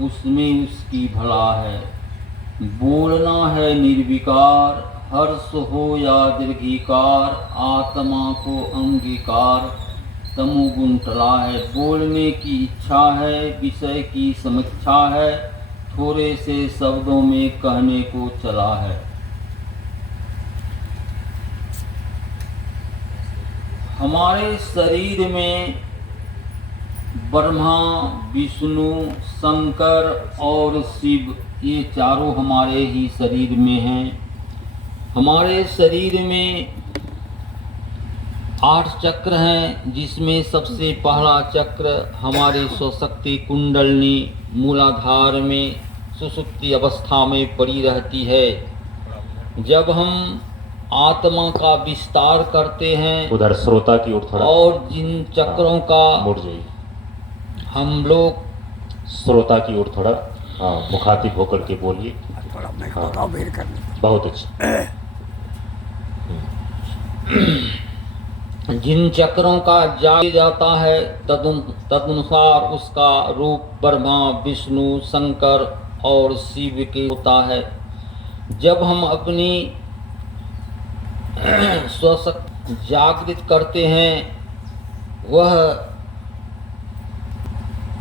उसमें उसकी भला है। बोलना है निर्विकार, हर्ष हो या दीर्घिकार, आत्मा को अंगीकार, तमोगुण टला है। बोलने की इच्छा है, विषय की समीक्षा है, थोड़े से शब्दों में कहने को चला है। हमारे शरीर में ब्रह्मा, विष्णु, शंकर और शिव, ये चारों हमारे ही शरीर में हैं। हमारे शरीर में 8 चक्र हैं, जिसमें सबसे पहला चक्र हमारी स्वशक्ति कुंडलनी मूलाधार में सुषुप्ति अवस्था में पड़ी रहती है। जब हम आत्मा का विस्तार करते हैं, उधर श्रोता की ओर थोड़ा और जिन चक्रों का मुड़ जाइए, हम लोग श्रोता की ओर थोड़ा मुखातिब होकर के बोलिए। बहुत अच्छा। जिन चक्रों का जाग जाता है तदनुसार उसका रूप ब्रह्मा, विष्णु, शंकर और शिव के होता है। जब हम अपनी स्वशक्ति जागृत करते हैं, वह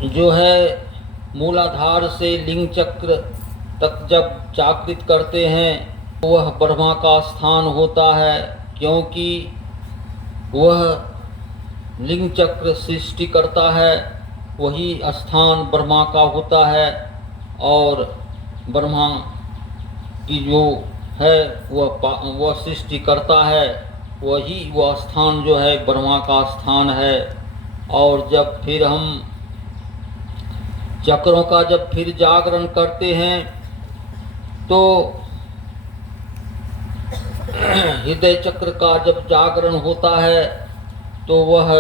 जो है मूलाधार से लिंग चक्र तक जब जागृत करते हैं, वह ब्रह्मा का स्थान होता है, क्योंकि वह लिंग चक्र सृष्टि करता है, वही स्थान ब्रह्मा का होता है और ब्रह्मा की जो है वह सृष्टि करता है, वही वह स्थान जो है ब्रह्मा का स्थान है। और जब फिर हम चक्रों का जब फिर जागरण करते हैं तो हृदय चक्र का जब जागरण होता है तो वह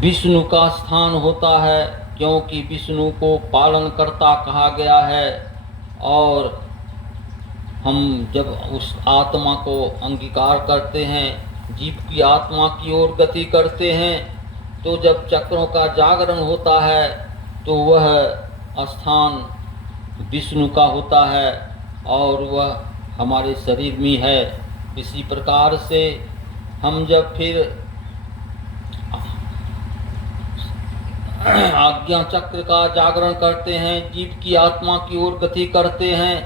विष्णु का स्थान होता है, क्योंकि विष्णु को पालन करता कहा गया है। और हम जब उस आत्मा को अंगीकार करते हैं, जीव की आत्मा की ओर गति करते हैं, तो जब चक्रों का जागरण होता है तो वह स्थान विष्णु का होता है और वह हमारे शरीर में है। इसी प्रकार से हम जब फिर आज्ञा चक्र का जागरण करते हैं, जीव की आत्मा की ओर गति करते हैं,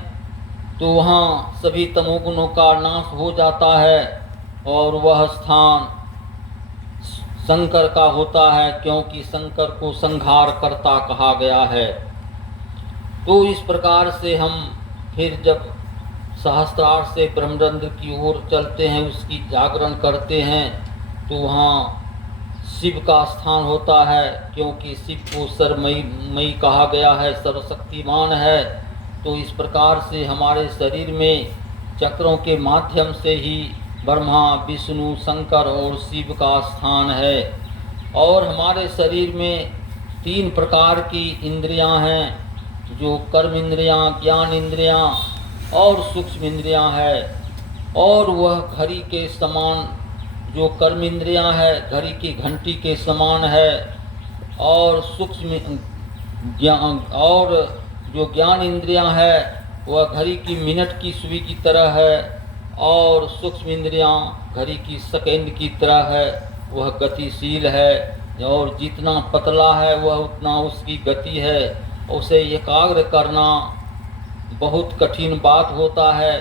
तो वहाँ सभी तमोगुणों का नाश हो जाता है और वह स्थान शंकर का होता है, क्योंकि शंकर को संहार करता कहा गया है। तो इस प्रकार से हम फिर जब सहस्त्रार से ब्रह्मरंध्र की ओर चलते हैं, उसकी जागरण करते हैं, तो वहाँ शिव का स्थान होता है, क्योंकि शिव को सर्वमयी कहा गया है, सर्वशक्तिमान है। तो इस प्रकार से हमारे शरीर में चक्रों के माध्यम से ही ब्रह्मा, विष्णु, शंकर और शिव का स्थान है। और हमारे शरीर में 3 प्रकार की इंद्रियां हैं, जो कर्म इंद्रियां, ज्ञान इंद्रियां और सूक्ष्म इंद्रियां हैं। और वह घड़ी के समान जो कर्म इंद्रियां है, घड़ी की घंटी के समान है, और सूक्ष्म ज्ञान और जो ज्ञान इंद्रियां है वह घड़ी की मिनट की सुई की तरह है, और सूक्ष्म इंद्रियां घड़ी की सेकंड की तरह है, वह गतिशील है। और जितना पतला है वह उतना उसकी गति है। उसे एकाग्र करना बहुत कठिन बात होता है।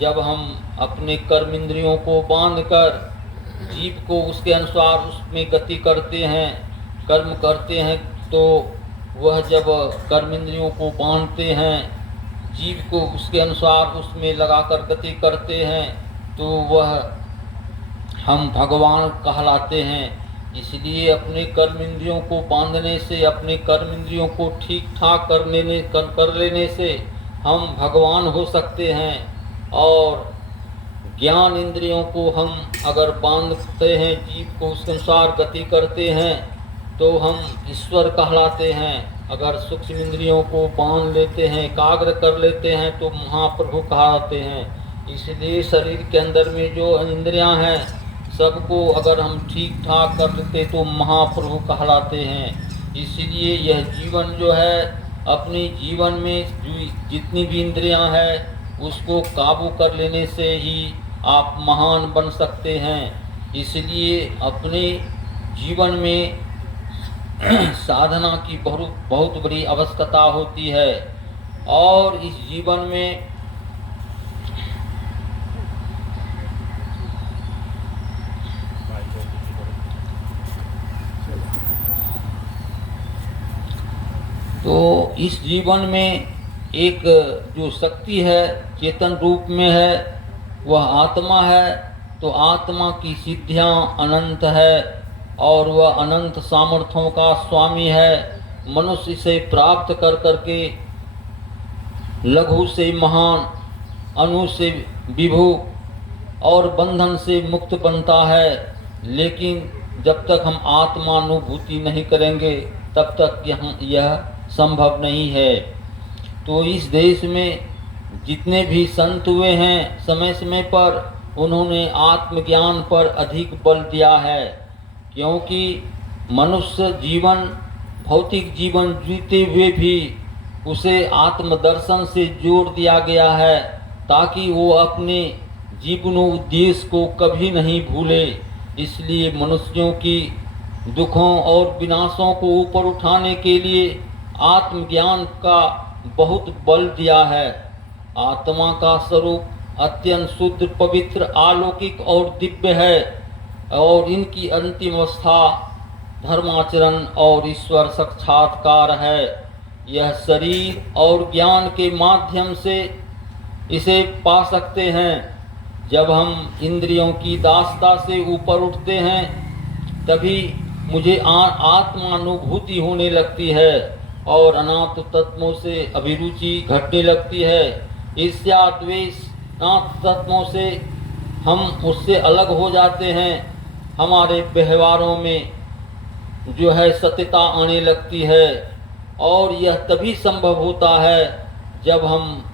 जब हम अपने कर्म इंद्रियों को बांधकर जीव को उसके अनुसार उसमें गति करते हैं, कर्म करते हैं, तो वह जब कर्म इंद्रियों को बांधते हैं, जीव को उसके अनुसार उसमें लगाकर गति करते हैं, तो वह हम भगवान कहलाते हैं। इसलिए अपने कर्म इंद्रियों को बांधने से, अपने कर्म इंद्रियों को ठीक ठाक कर लेने से हम भगवान हो सकते हैं। और ज्ञान इंद्रियों को हम अगर बांधते हैं, जीव को उसके अनुसार गति करते हैं, तो हम ईश्वर कहलाते हैं। अगर सूक्ष्म इंद्रियों को बांध लेते हैं, एकाग्र कर लेते हैं, तो महाप्रभु कहलाते हैं। इसलिए शरीर के अंदर में जो इंद्रियां हैं, सबको अगर हम ठीक ठाक कर लेते तो महाप्रभु कहलाते हैं। इसलिए यह जीवन जो है, अपने जीवन में जितनी भी इंद्रियां हैं उसको काबू कर लेने से ही आप महान बन सकते हैं। इसलिए अपने जीवन में साधना की बहुत बड़ी आवश्यकता होती है। और इस जीवन में तो इस जीवन में एक जो शक्ति है चेतन रूप में है, वह आत्मा है। तो आत्मा की सिद्धियां अनंत है और वह अनंत सामर्थ्यों का स्वामी है। मनुष्य इसे प्राप्त कर करके लघु से महान, अणु से विभु और बंधन से मुक्त बनता है। लेकिन जब तक हम आत्मानुभूति नहीं करेंगे तब तक यह संभव नहीं है। तो इस देश में जितने भी संत हुए हैं, समय समय पर उन्होंने आत्मज्ञान पर अधिक बल दिया है, क्योंकि मनुष्य जीवन, भौतिक जीवन जीते हुए भी उसे आत्मदर्शन से जोड़ दिया गया है, ताकि वो अपने जीवनोद्देश्य को कभी नहीं भूले। इसलिए मनुष्यों की दुखों और विनाशों को ऊपर उठाने के लिए आत्मज्ञान का बहुत बल दिया है। आत्मा का स्वरूप अत्यंत शुद्ध, पवित्र, अलौकिक और दिव्य है, और इनकी अंतिम अवस्था धर्माचरण और ईश्वर साक्षात्कार है। यह शरीर और ज्ञान के माध्यम से इसे पा सकते हैं। जब हम इंद्रियों की दासता से ऊपर उठते हैं तभी मुझे आत्मानुभूति होने लगती है और अनाथ तत्वों से अभिरुचि घटने लगती है। ईर्ष्या, द्वेष, नाथ तत्वों से हम उससे अलग हो जाते हैं। हमारे व्यवहारों में जो है सत्यता आने लगती है, और यह तभी संभव होता है जब हम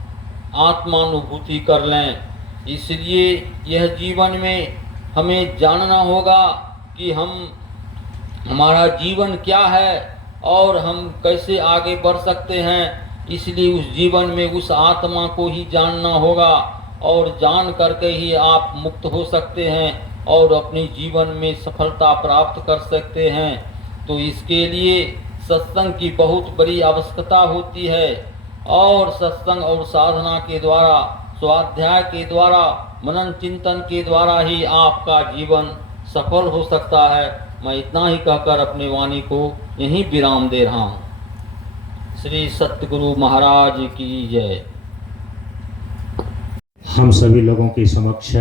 आत्मानुभूति कर लें। इसलिए यह जीवन में हमें जानना होगा कि हमारा जीवन क्या है और हम कैसे आगे बढ़ सकते हैं। इसलिए उस जीवन में उस आत्मा को ही जानना होगा, और जान करके ही आप मुक्त हो सकते हैं और अपने जीवन में सफलता प्राप्त कर सकते हैं। तो इसके लिए सत्संग की बहुत बड़ी आवश्यकता होती है, और सत्संग और साधना के द्वारा, स्वाध्याय के द्वारा, मनन चिंतन के द्वारा ही आपका जीवन सफल हो सकता है। मैं इतना ही कहकर अपनी वाणी को यहीं विराम दे रहा हूँ। श्री सतगुरु महाराज की जय। हम सभी लोगों के समक्ष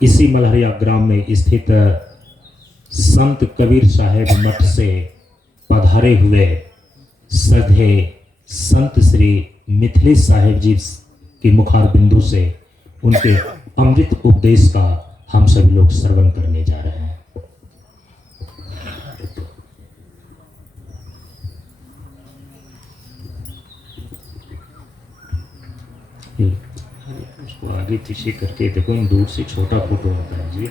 इसी मल्हरिया ग्राम में स्थित संत कबीर साहेब मठ से पधारे हुए श्रद्धेय संत श्री मिथिलेश साहेब जी के मुखार बिंदु से उनके अमृत उपदेश का हम सभी लोग श्रवण करने जा रहे हैं। उसको आगे पीछे करके देखो, इन दूर से छोटा फोटो आता है जी।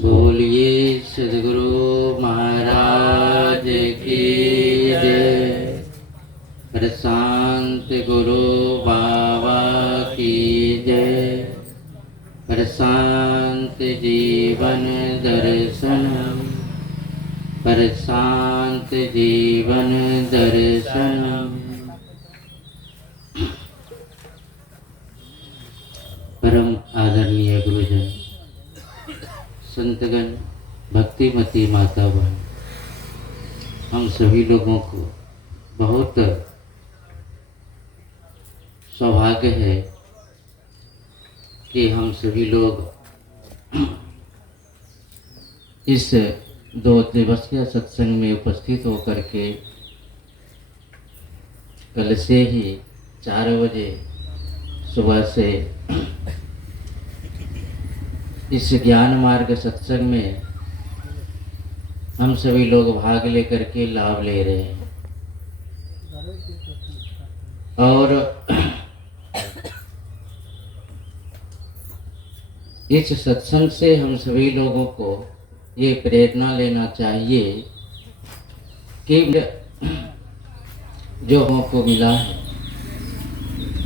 बोलिए सदगुरु महाराज की जय। प्रशांत गुरु बाबा की जय। प्रशांत जीवन दर्शनम, प्रशांत जीवन दर्शनम। परम आदरणीय गुरुजन, संतगण, भक्तिमती माता बहन, हम सभी लोगों को बहुत सौभाग्य है कि हम सभी लोग इस 2 दिवसीय सत्संग में उपस्थित होकर के कल से ही 4 बजे सुबह से इस ज्ञान मार्ग सत्संग में हम सभी लोग भाग लेकर के लाभ ले रहे हैं। और इस सत्संग से हम सभी लोगों को ये प्रेरणा लेना चाहिए कि जो हमको मिला है,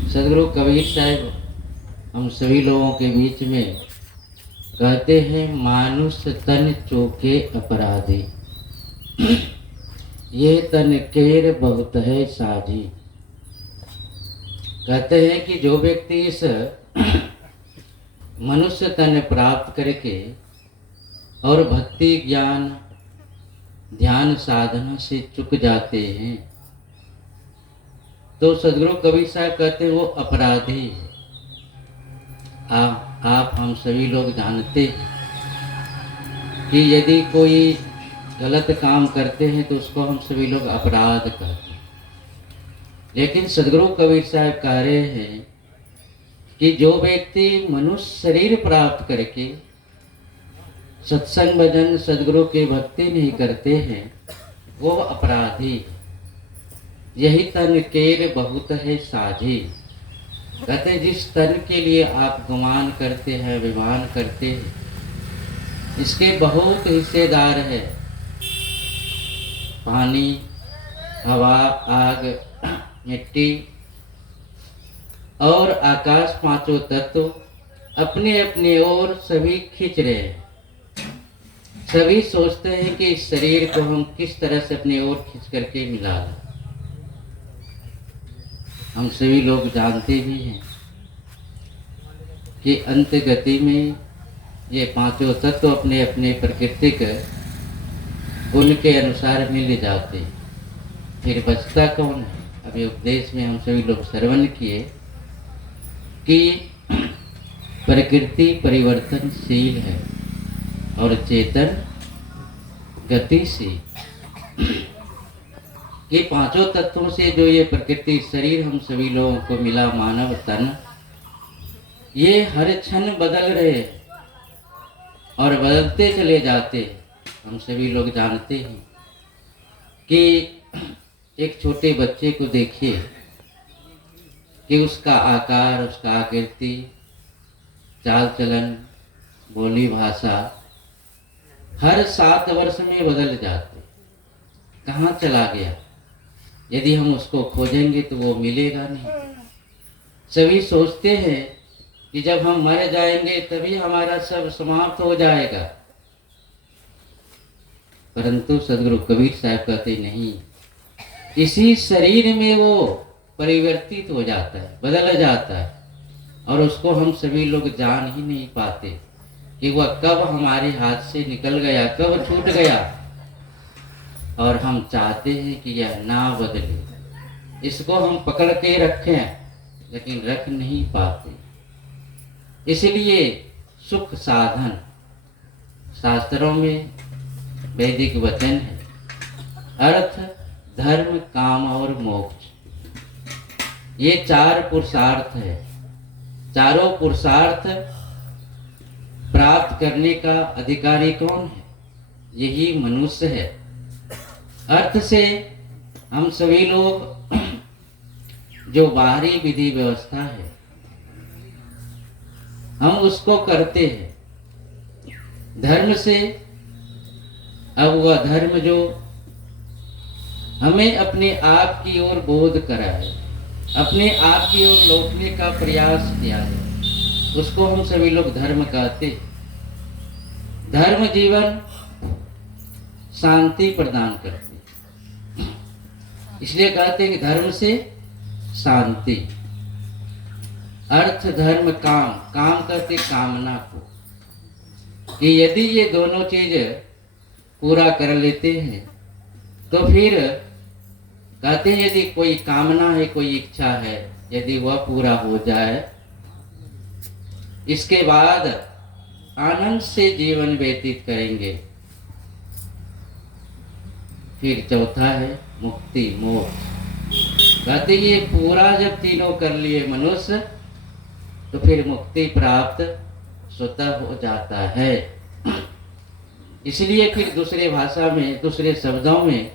सदगुरु कबीर साहब हम सभी लोगों के बीच में कहते हैं, मानुष तन चूके अपराधी, ये तन केर बहुत है साझी। कहते हैं कि जो व्यक्ति इस मनुष्य तन प्राप्त करके और भक्ति ज्ञान ध्यान साधना से चूक जाते हैं, तो सदगुरु कबीर साहब कहते हैं वो अपराधी है। आप हम सभी लोग जानते हैं कि यदि कोई गलत काम करते हैं तो उसको हम सभी लोग अपराध कहते हैं। लेकिन सदगुरु कबीर साहब कह रहे हैं कि जो व्यक्ति मनुष्य शरीर प्राप्त करके सत्संग भजन सदगुरु की भक्ति नहीं करते हैं, वो अपराधी। यही तन केर बहुत है साझी। कहते हैं जिस तन के लिए आप गुमान करते हैं, अभिमान करते हैं, इसके बहुत हिस्सेदार है। पानी, हवा, आग, मिट्टी और आकाश, 5 तत्व अपने अपने ओर सभी खींच रहे हैं। सभी सोचते हैं कि इस शरीर को हम किस तरह से अपनी ओर खींच करके मिला लें। हम सभी लोग जानते भी हैं कि अंत गति में ये पांचों तत्व अपने अपने प्राकृतिक गुण के अनुसार मिल जाते हैं। फिर बचता कौन है? अभी उपदेश में हम सभी लोग श्रवण किए कि प्रकृति परिवर्तनशील है और चेतन गतिशील। ये पांचों तत्वों से जो ये प्रकृति शरीर हम सभी लोगों को मिला, मानव तन, ये हर क्षण बदल रहे हैं और बदलते चले जाते हैं। हम सभी लोग जानते हैं कि एक छोटे बच्चे को देखिए कि उसका आकार, उसका आकृति, चाल चलन, बोली भाषा हर 7 वर्ष में बदल जाते। कहाँ चला गया? यदि हम उसको खोजेंगे तो वो मिलेगा नहीं। सभी सोचते हैं कि जब हम मर जाएंगे तभी हमारा सब समाप्त हो जाएगा, परंतु सदगुरु कबीर साहब कहते नहीं, इसी शरीर में वो परिवर्तित हो जाता है, बदल जाता है और उसको हम सभी लोग जान ही नहीं पाते कि वह कब हमारे हाथ से निकल गया, कब छूट गया। और हम चाहते हैं कि यह ना बदले, इसको हम पकड़ के रखें लेकिन रख नहीं पाते। इसलिए सुख साधन शास्त्रों में वैदिक वचन है, अर्थ, धर्म, काम और मोक्ष, ये 4 पुरुषार्थ है। चारों पुरुषार्थ प्राप्त करने का अधिकारी कौन है? यही मनुष्य है। अर्थ से हम सभी लोग जो बाहरी विधि व्यवस्था है हम उसको करते हैं। धर्म से अब वह धर्म जो हमें अपने आप की ओर बोध करा है, अपने आप की ओर लौटने का प्रयास किया है, उसको हम सभी लोग धर्म कहते हैं। धर्म जीवन शांति प्रदान करते, इसलिए कहते हैं कि धर्म से शांति। अर्थ, धर्म, काम, काम करते कामना को, कि यदि ये दोनों चीज पूरा कर लेते हैं तो फिर कहते हैं यदि कोई कामना है, कोई इच्छा है, यदि वह पूरा हो जाए इसके बाद आनंद से जीवन व्यतीत करेंगे। फिर चौथा है मुक्ति, मोक्ष। कहते ये पूरा जब तीनों कर लिए मनुष्य तो फिर मुक्ति प्राप्त स्वतः हो जाता है। इसलिए फिर दूसरे भाषा में, दूसरे शब्दों में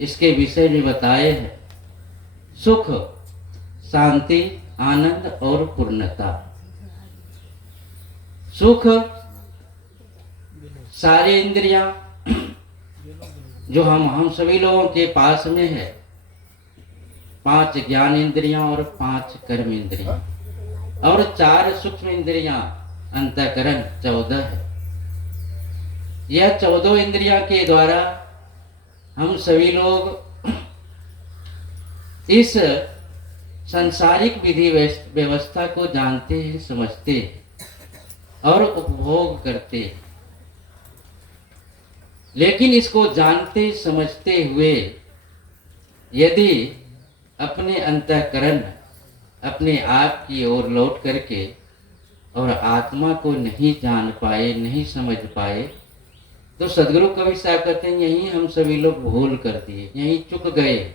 इसके विषय में बताए हैं, सुख, शांति, आनंद और पूर्णता। सुख सारे इंद्रियां जो हम सभी लोगों के पास में है, 5 ज्ञान इंद्रियां और 5 कर्म इंद्रियां और 4 सूक्ष्म इंद्रियां, अंतःकरण 14 है। यह 14 इंद्रियां के द्वारा हम सभी लोग इस सांसारिक विधि व्यवस्था को जानते हैं, समझते हैं और उपभोग करते हैं। लेकिन इसको जानते समझते हुए यदि अपने अंतःकरण, अपने आप की ओर लौट करके और आत्मा को नहीं जान पाए, नहीं समझ पाए, तो सदगुरु कबीर साहब कहते हैं यहीं हम सभी लोग भूल कर दिए, यहीं चुक गए।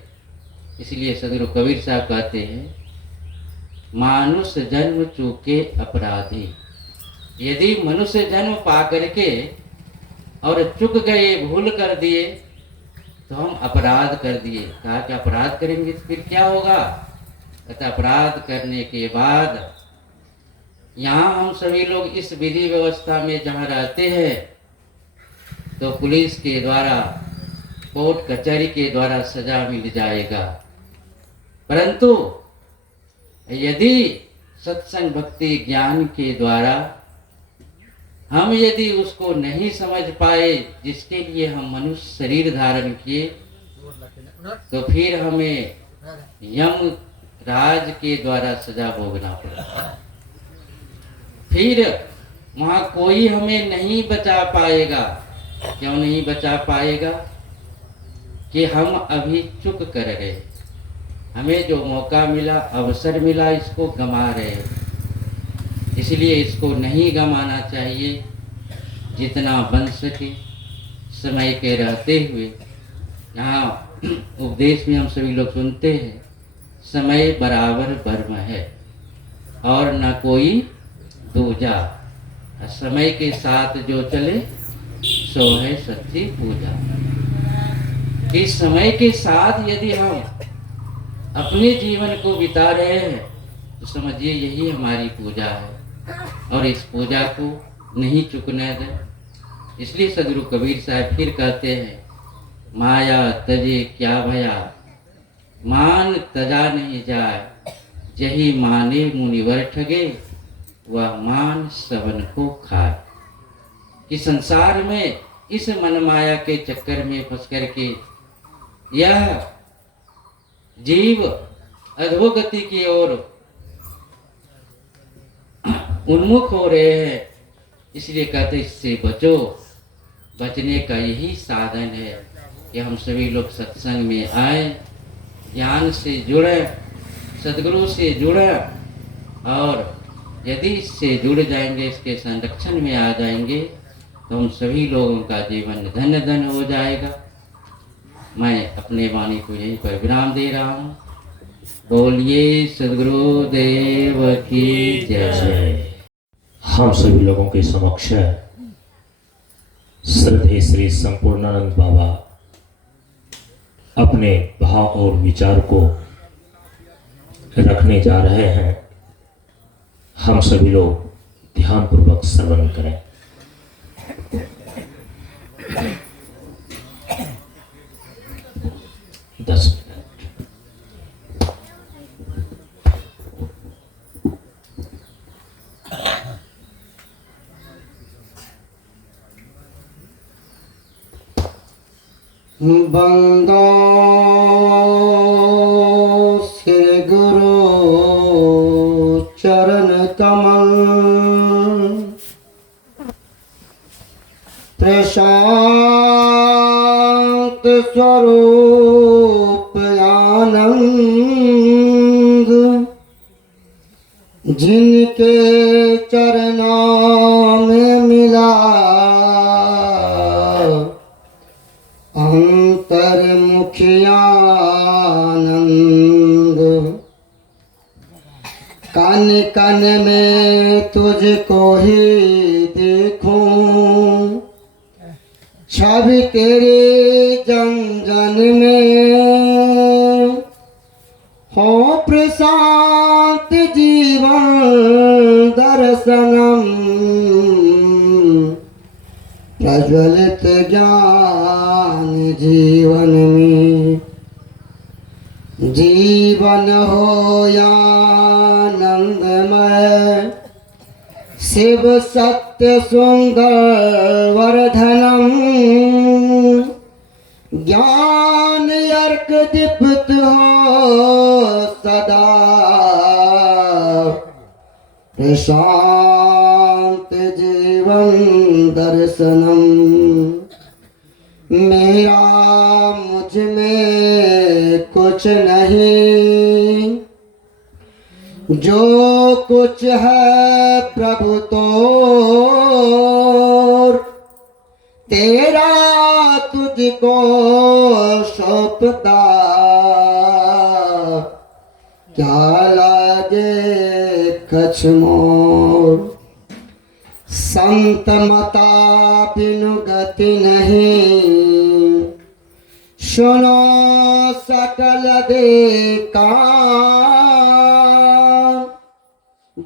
इसलिए सदगुरु कबीर साहब कहते हैं, मानुष जन्म चूके अपराधी। यदि मनुष्य जन्म पा करके और चुक गए, भूल कर दिए, तो हम अपराध कर दिए। कहा कि अपराध करेंगे तो फिर क्या होगा? कहता अपराध करने के बाद यहाँ हम सभी लोग इस विधि व्यवस्था में जहाँ रहते हैं तो पुलिस के द्वारा, कोर्ट कचहरी के द्वारा सजा मिल जाएगा। परंतु यदि सत्संग भक्ति ज्ञान के द्वारा हम यदि उसको नहीं समझ पाए जिसके लिए हम मनुष्य शरीर धारण किए, तो फिर हमें यम राज के द्वारा सजा भोगना पड़ेगा। फिर वहाँ कोई हमें नहीं बचा पाएगा। क्यों नहीं बचा पाएगा? कि हम अभी चुक कर रहे, हमें जो मौका मिला, अवसर मिला, इसको गंवा रहे। इसलिए इसको नहीं गंवाना चाहिए। जितना बन सके समय के रहते हुए, यहाँ उपदेश में हम सभी लोग सुनते हैं, समय बराबर ब्रह्म है और न कोई दूजा। समय के साथ जो चले सो है सच्ची पूजा। इस समय के साथ यदि हम अपने जीवन को बिता रहे हैं तो समझिए यही हमारी पूजा है और इस पूजा को नहीं चुकने दें। इसलिए सदगुरु कबीर साहब फिर कहते हैं, माया तजे क्या भया, मान तजा नहीं जाए, जही माने मुनिवर ठगे, वह मान सबन को खाए। कि संसार में इस मन माया के चक्कर में फंस करके यह जीव अधोगति की ओर उन्मुख हो रहे हैं। इसलिए कहते इससे बचो। बचने का यही साधन है कि हम सभी लोग सत्संग में आए, ज्ञान से जुड़े, सदगुरु से जुड़े, और यदि इससे जुड़ जाएंगे, इसके संरक्षण में आ जाएंगे, तो हम सभी लोगों का जीवन धन्य धन्य हो जाएगा। मैं अपने वाणी को यहीं पर विराम दे रहा हूँ। बोलिए सदगुरु देव की जय। हम सभी लोगों के समक्ष श्रद्धेय श्री संपूर्णानंद बाबा अपने भाव और विचार को रखने जा रहे हैं। हम सभी लोग ध्यानपूर्वक श्रवण करें। दस बंदो से गुरु चरण कमल, प्रशांत स्वरूप आनंद, जिनके चरणों में मिला अंतर्मुखियानंद। कन कन में तुझको ही देखूं, छवि तेरे जन जन में हो प्रशांत जीवन दर्शनम, प्रज्वलित ज्ञान जीवन में। जीवन हो आनंदमय, शिव सत्य सुंदर वर्धनम, ज्ञान अर्क दीप्त हो सदा, प्रशांत जीवन दर्शनम। मेरा मुझ में कुछ नहीं, जो कुछ है प्रभु तोर, तेरा तुझको सौंपता, क्या लागे कछ मोर। संत मता बिनु गति नहीं, सुनो सकल देखा,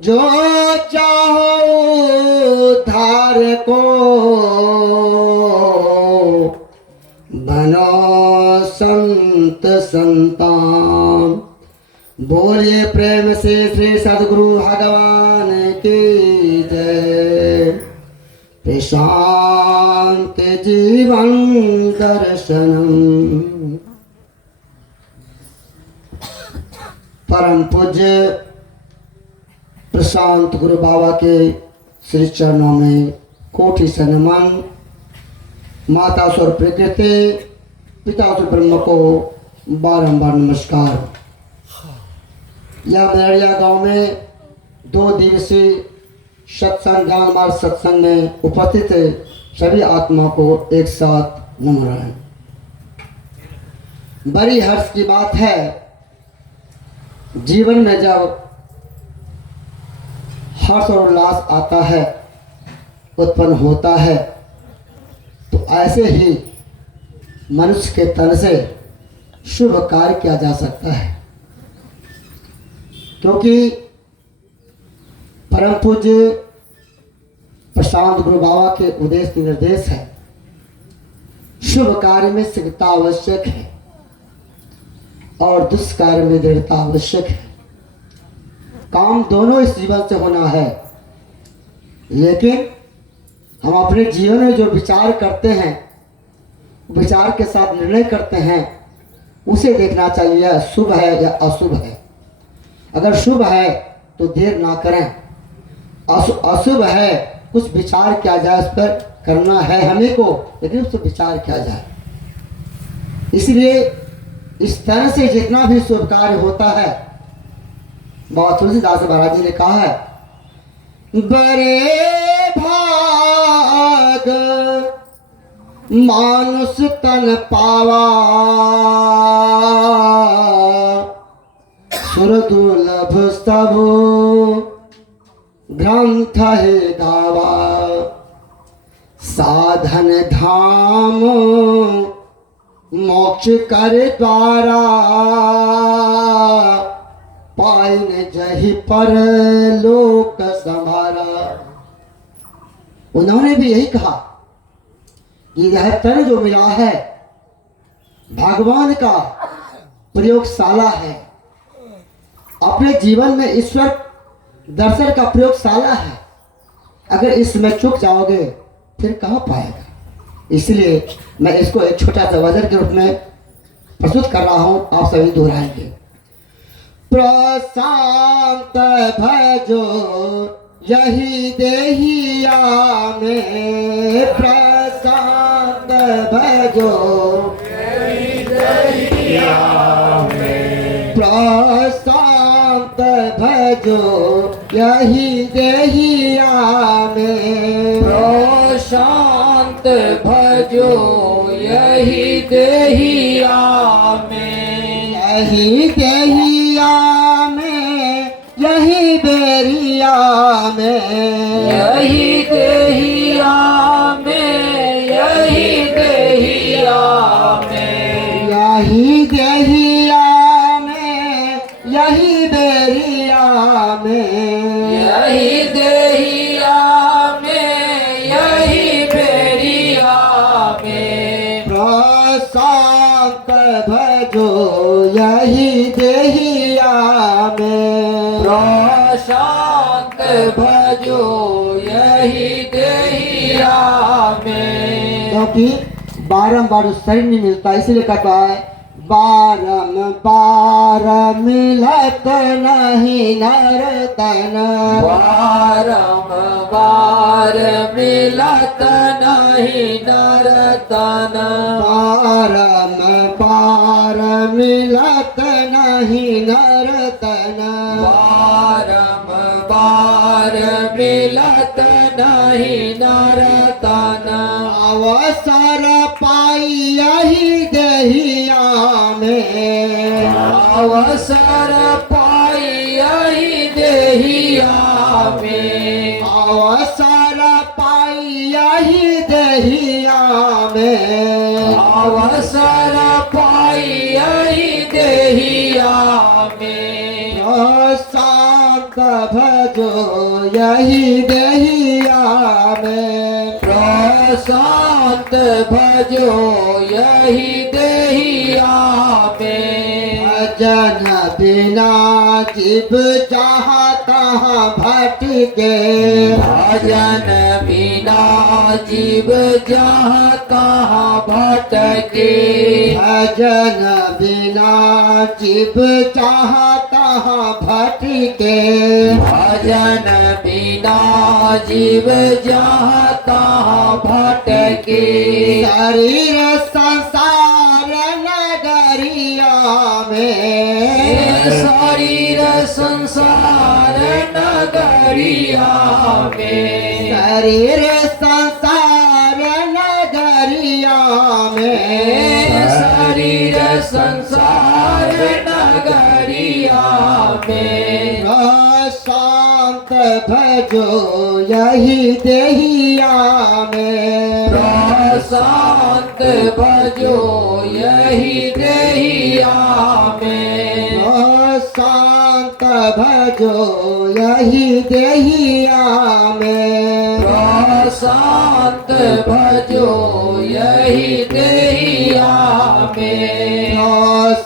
जो चाहो धार को बनो संत संतान। बोलिए प्रेम से श्री सद्गुरु भगवान की जय। प्रशांत जीवन दर्शनम। परम पूज्य प्रशांत गुरु बाबा के श्री चरणों में कोटि से नमन। माता स्वर प्रकृति पिता स्वर ब्रह्म को बारंबार नमस्कार। यह मेरिया गांव में 2 दिवसीय सत्संग ज्ञान मार्ग सत्संग में उपस्थित सभी आत्मा को एक साथ नमन। बड़ी हर्ष की बात है, जीवन में जब हर्ष और उल्लास आता है, उत्पन्न होता है, तो ऐसे ही मनुष्य के तन से शुभ कार्य किया जा सकता है। क्योंकि परम पूज्य प्रशांत गुरु बाबा के उपदेश निर्देश है, शुभ कार्य में शीघ्रता आवश्यक है और दुष्कार्य में दृढ़ता आवश्यक है। काम दोनों इस जीवन से होना है, लेकिन हम अपने जीवन में जो विचार करते हैं, विचार के साथ निर्णय करते हैं, उसे देखना चाहिए शुभ है या अशुभ है। अगर शुभ है तो देर ना करें, अशुभ है कुछ विचार किया जाए, उस पर करना है हमें को, लेकिन उस पर विचार किया जाए। इसलिए इस तरह से जितना भी शुभ कार्य होता है, बाबा तुलसीदास महाराज जी ने कहा है, बड़े भाग मानुष तन पावा, सुर दुर्लभ सब ग्रंथ है गावा, साधन धाम मोक्ष कर द्वारा, पाइन जही पर लोक संभारा। उन्होंने भी यही कहा कि यह तन जो मिला है भगवान का प्रयोगशाला है, अपने जीवन में ईश्वर दर्शन का प्रयोगशाला है। अगर इसमें चूक जाओगे फिर कहाँ पाएगा। इसलिए मैं इसको एक छोटा सा वजन के रूप में प्रस्तुत कर रहा हूँ, आप सभी दोहराएंगे। प्रशांत भजो यही देहिया में, प्रशांत भजो यही देहिया में, प्रशांत भजो यही देहिया में, प्रशांत भजो यही देहिया में, यही देहिया में, यही बेरिया में, यही देहिया में, यही देहिया में, यही देहिया में, यही बेरिया में, यही देहिया में, यही बेरिया में, प्रशांत भजो यही देहिया में, प्रशांत भजो यही देहिया में। क्योंकि बारंबार उस शरीर नहीं मिलता, इसलिए कहता है बारंबार मिलत नहीं नर तन, बारंबार मिलत नहीं नर तन, बारंबार मिलत नहीं नर तन, बारंबार मिलत नहीं नर तन, अवसर पाई यही देहिया में, अवसर पाई यही देहिया में, अवसर पाई यही देहिया में, अवसर पाई यही देहिया में, प्रशांत भजो यही देहिया में, प्रशांत भजो यही देहिया में, भजन बिना जीव जहाँ तहाँ भटके भजन बिना जीव जहाँ तहाँ भटके भजन बिना जीव जहाँ तहाँ भटके भजन बिना जीव जहाँ तहाँ भटके शरीर संसार नगरिया में शरीर संसार नगरिया में शरीर संसार नगरिया में शरीर संसार नगरिया में शांत भजो यही देहिया में शांत भजो यही देहिया में शांत भजो यही देहिया में शांत भजो यही देहिया में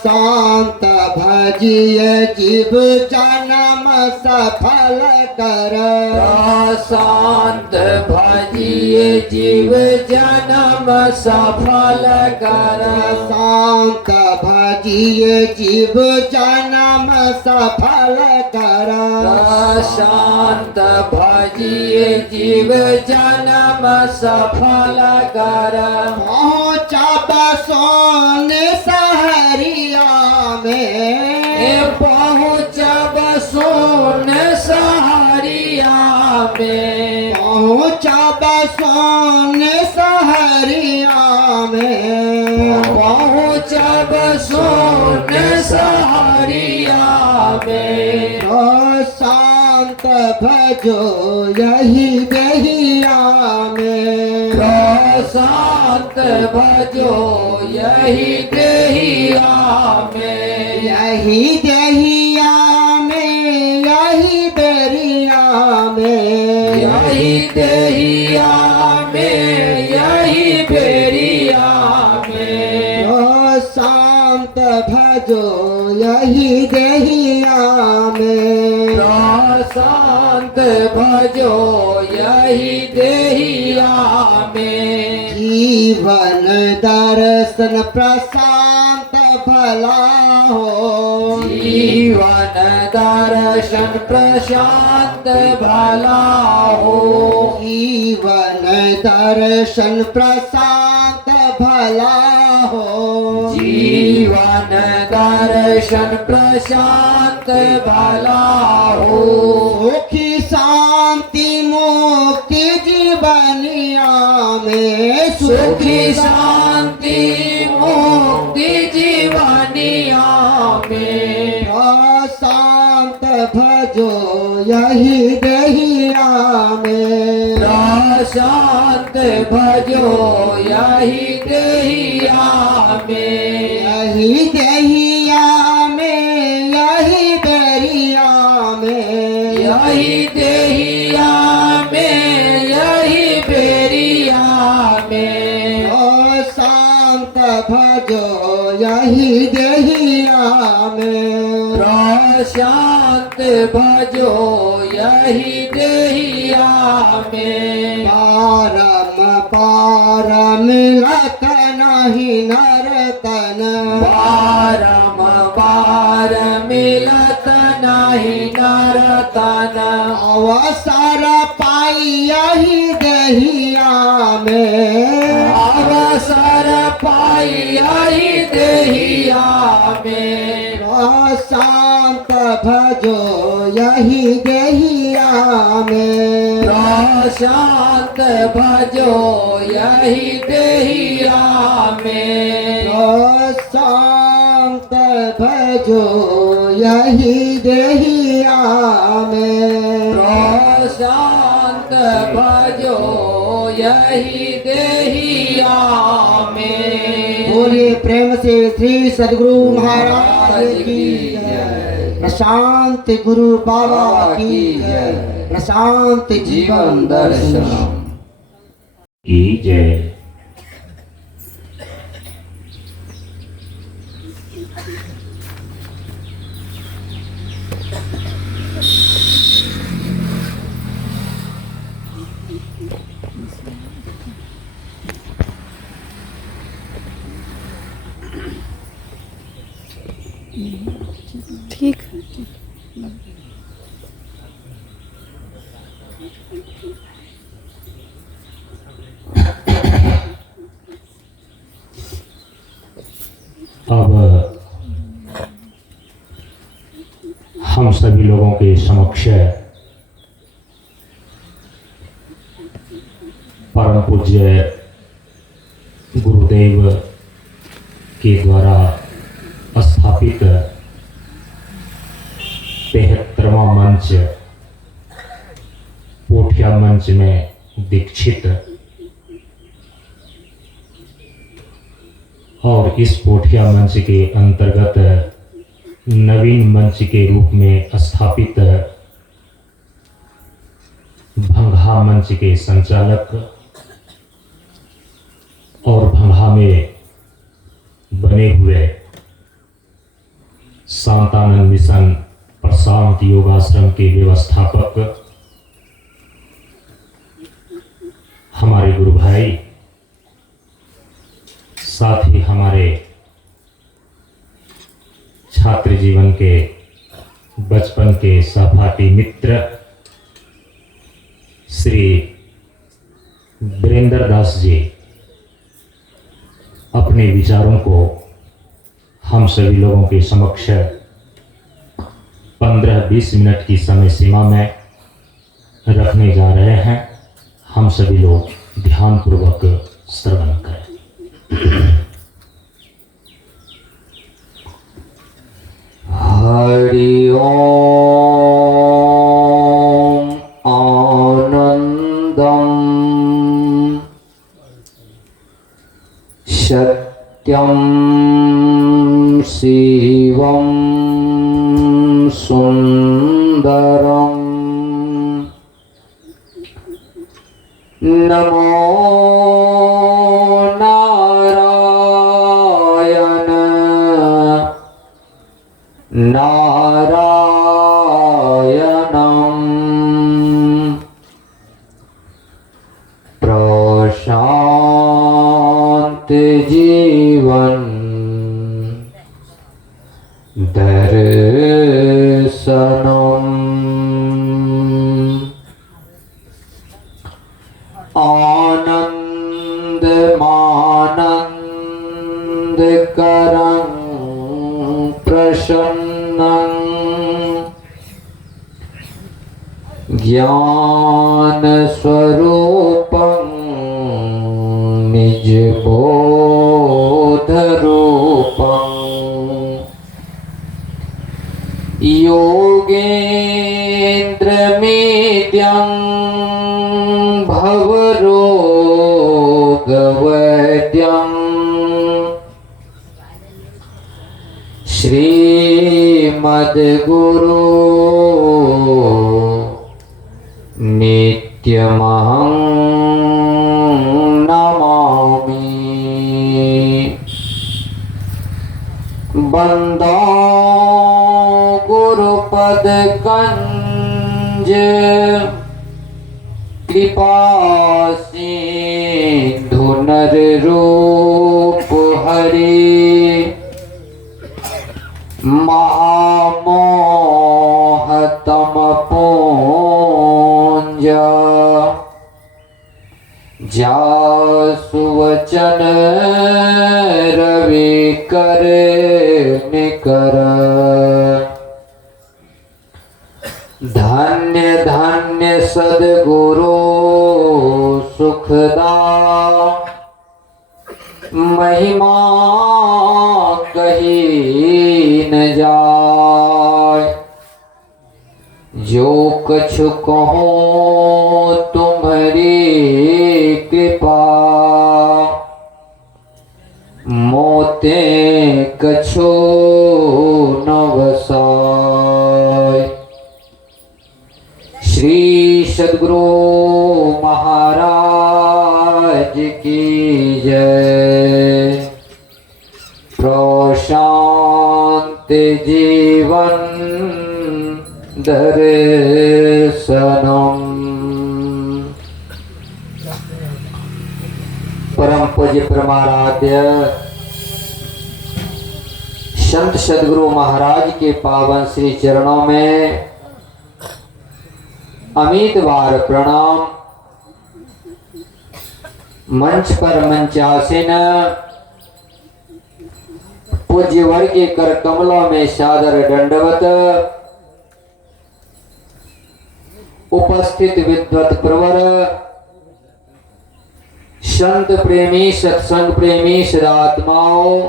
शांत भजिए जीव जन्म सफल कर शांत भजिए जीव जन्म सफल कर शांत भजिए जीव जन्म सफल कर शांत भजिए जीव जन्म सफल कर पहुँचा बसोन सहरिया में पहुँचब सोन सहरिया में पहुँचा बसोन सहरिया में पहुँचब सोन सहरिया में शांत भजो यही देहिया में शांत भजो यही देहिया में यही देहिया में यही बेरिया में यही देहिया में यही बेरिया में शांत भजो यही देहिया में शांत भजो यही देहिया में जीवन दर्शन प्रशांत भला हो जीवन दर्शन प्रशांत भला हो जीवन दर्शन प्रशांत भला हो जीवन दर्शन प्रशांत भला हो सुखी शांति मुक्ति जीवनिया में सुखी शांति मुक्ति जीवनिया में शांत भजो यही देहिया में शांत भजो यही देहिया में यही देहिया में यही बेरिया में यही देहिया में यही बेरिया में शांत भजो यही देहिया में शांत भजो यही देहिया में पारम पार मिलत नहीं नरतन पारम पार मिलत नहीं नरतन अवसर पाई यही देहिया में अवसर पाई यही देहिया में शांत भजो यही देहिया में शांत भजो यही देहिया में शांत भजो यही देहिया में शांत भजो यही देहिया में बोलिए प्रेम से श्री सदगुरु महाराज की जय प्रशांत गुरु बाबा की जय प्रशांत जीवन दर्शन की जय। हम सभी लोगों के समक्ष परम पूज्य गुरुदेव के द्वारा स्थापित 73वां मंच पोठिया मंच में दीक्षित और इस पोठिया मंच के अंतर्गत नवीन मंच के रूप में स्थापित भंगा मंच के संचालक और भंगा में बने हुए शांतानंद मिशन प्रशांत योगाश्रम के व्यवस्थापक हमारे गुरु भाई, साथ ही हमारे छात्र जीवन के बचपन के सहपाठी मित्र श्री वीरेंद्र दास जी अपने विचारों को हम सभी लोगों के समक्ष 15-20 मिनट की समय सीमा में रखने जा रहे हैं। हम सभी लोग ध्यानपूर्वक श्रवण करें। हरि ओम आनंदम सत्यम शिवम सुंदरम नमो नारायण नारायणं प्रशांत जीवन दर्शनम् आनन्दमानन्दकरं प्रसन्नं ज्ञानस्वरूपं निजबोधरूपं योगेन्द्रमेद्यं भवरोगवैद्यं श्रीमद्गुरु नित्यमहं नमामि। बंदा गुरुपदकंज कृपा सिंधु नर रूप हरि महामोहतम पूंज जासुवचन रवि कर निकर धन्य धन्य सद्गुरु सुखदा महिमा कही न जाय जो कछु कहो तुम्हारी कृपा मोते कछु न वसाय। श्री सद्गुरु महाराज की जय। प्रशांत जीवन दर्शनम। परम पूज्य परमाराध्य संत सद्गुरु महाराज के पावन श्री चरणों में अमित बार प्रणाम। मंच पर मंचासीन पूज्य वर्ग के कर कमलों में सादर दंडवत। उपस्थित विद्वत प्रवर, संत प्रेमी, सत्संग प्रेमी सदात्माओं,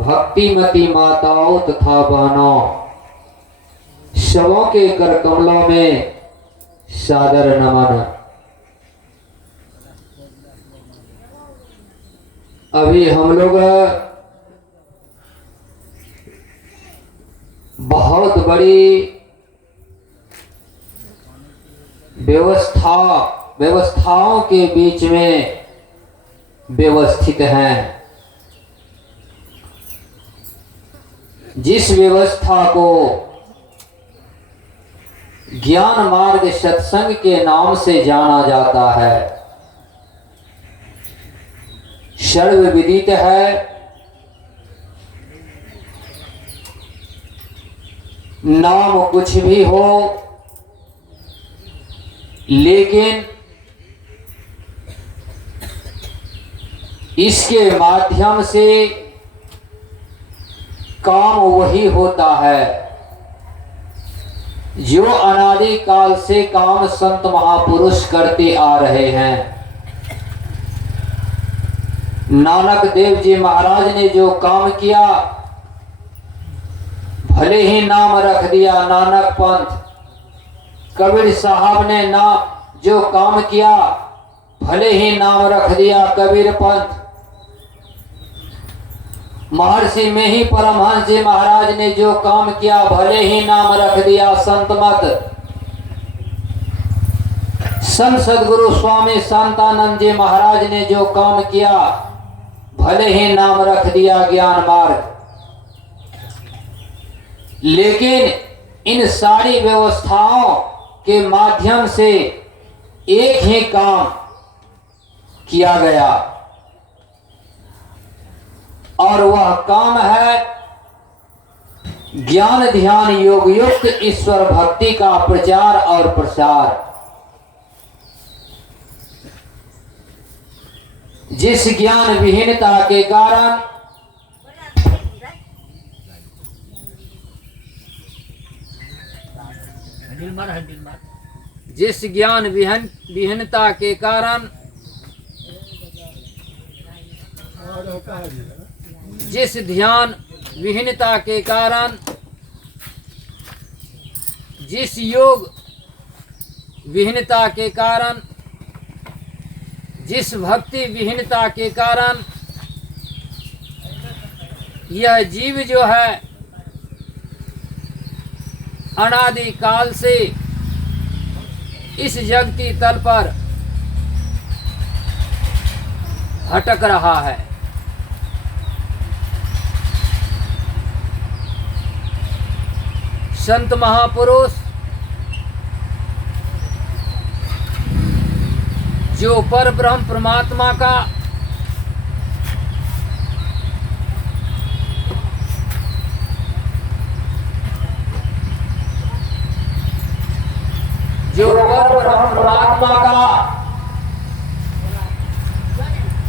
भक्तिमती माताओं तथा बहनों, सबों के कर कमलों में सादर नमन। अभी हम लोग बहुत बड़ी व्यवस्थाओं के बीच में व्यवस्थित हैं। जिस व्यवस्था को ज्ञान मार्ग सत्संग के नाम से जाना जाता है, सर्वविदित है, नाम कुछ भी हो, लेकिन इसके माध्यम से काम वही होता है जो अनादि काल से काम संत महापुरुष करते आ रहे हैं। नानक देव जी महाराज ने जो काम किया, भले ही नाम रख दिया नानक पंथ। कबीर साहब ने जो काम किया, भले ही नाम रख दिया कबीर पंथ। महर्षि में ही परमहंस जी महाराज ने जो काम किया, भले ही नाम रख दिया संत मत। संत सदगुरु स्वामी शांतानंद जी महाराज ने जो काम किया, भले ही नाम रख दिया ज्ञान मार्ग। लेकिन इन सारी व्यवस्थाओं के माध्यम से एक ही काम किया गया, और वह काम है ज्ञान ध्यान योग युक्त ईश्वर भक्ति का प्रचार और प्रसार। जिस ज्ञान विहीनता के कारण विहीनता के कारण जिस ध्यान विहीनता के कारण, जिस योग विहीनता के कारण, जिस भक्ति विहीनता के कारण यह जीव जो है अनादि काल से इस जगती तल पर भटक रहा है। संत महापुरुष जो पर ब्रह्म परमात्मा का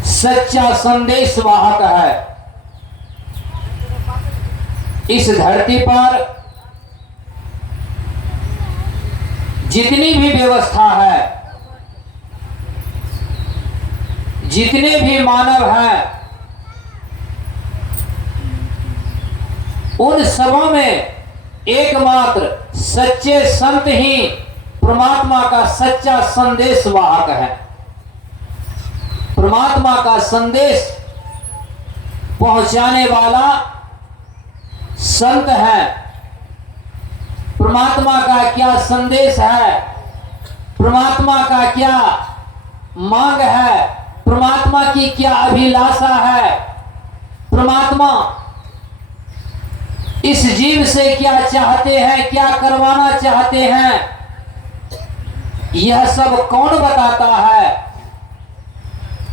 सच्चा संदेश वाहक है, इस धरती पर जितनी भी व्यवस्था है, जितने भी मानव हैं, उन सबों में एकमात्र सच्चे संत ही परमात्मा का सच्चा संदेश वाहक है। परमात्मा का संदेश पहुंचाने वाला संत है। परमात्मा का क्या संदेश है, परमात्मा का क्या मांग है, परमात्मा की क्या अभिलाषा है, परमात्मा इस जीव से क्या चाहते हैं, क्या करवाना चाहते हैं, यह सब कौन बताता है?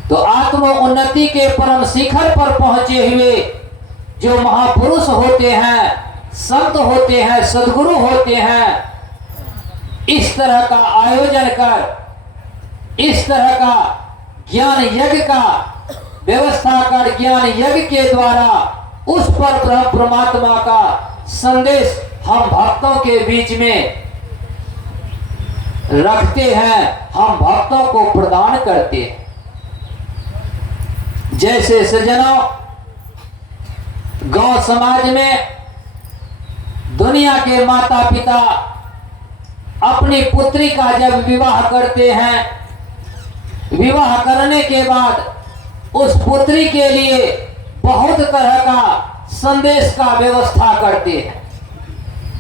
तो आत्म उन्नति के परम शिखर पर पहुंचे हुए जो महापुरुष होते हैं, संत होते हैं, सद्गुरु होते हैं, इस तरह का आयोजन कर, इस तरह का ज्ञान यज्ञ का व्यवस्था कर, ज्ञान यज्ञ के द्वारा उस पर परमात्मा का संदेश हम भक्तों के बीच में रखते हैं, हम भक्तों को प्रदान करते हैं। जैसे सज्जनों, गांव समाज में दुनिया के माता पिता अपनी पुत्री का जब विवाह करते हैं, विवाह करने के बाद उस पुत्री के लिए बहुत तरह का संदेश का व्यवस्था करते हैं,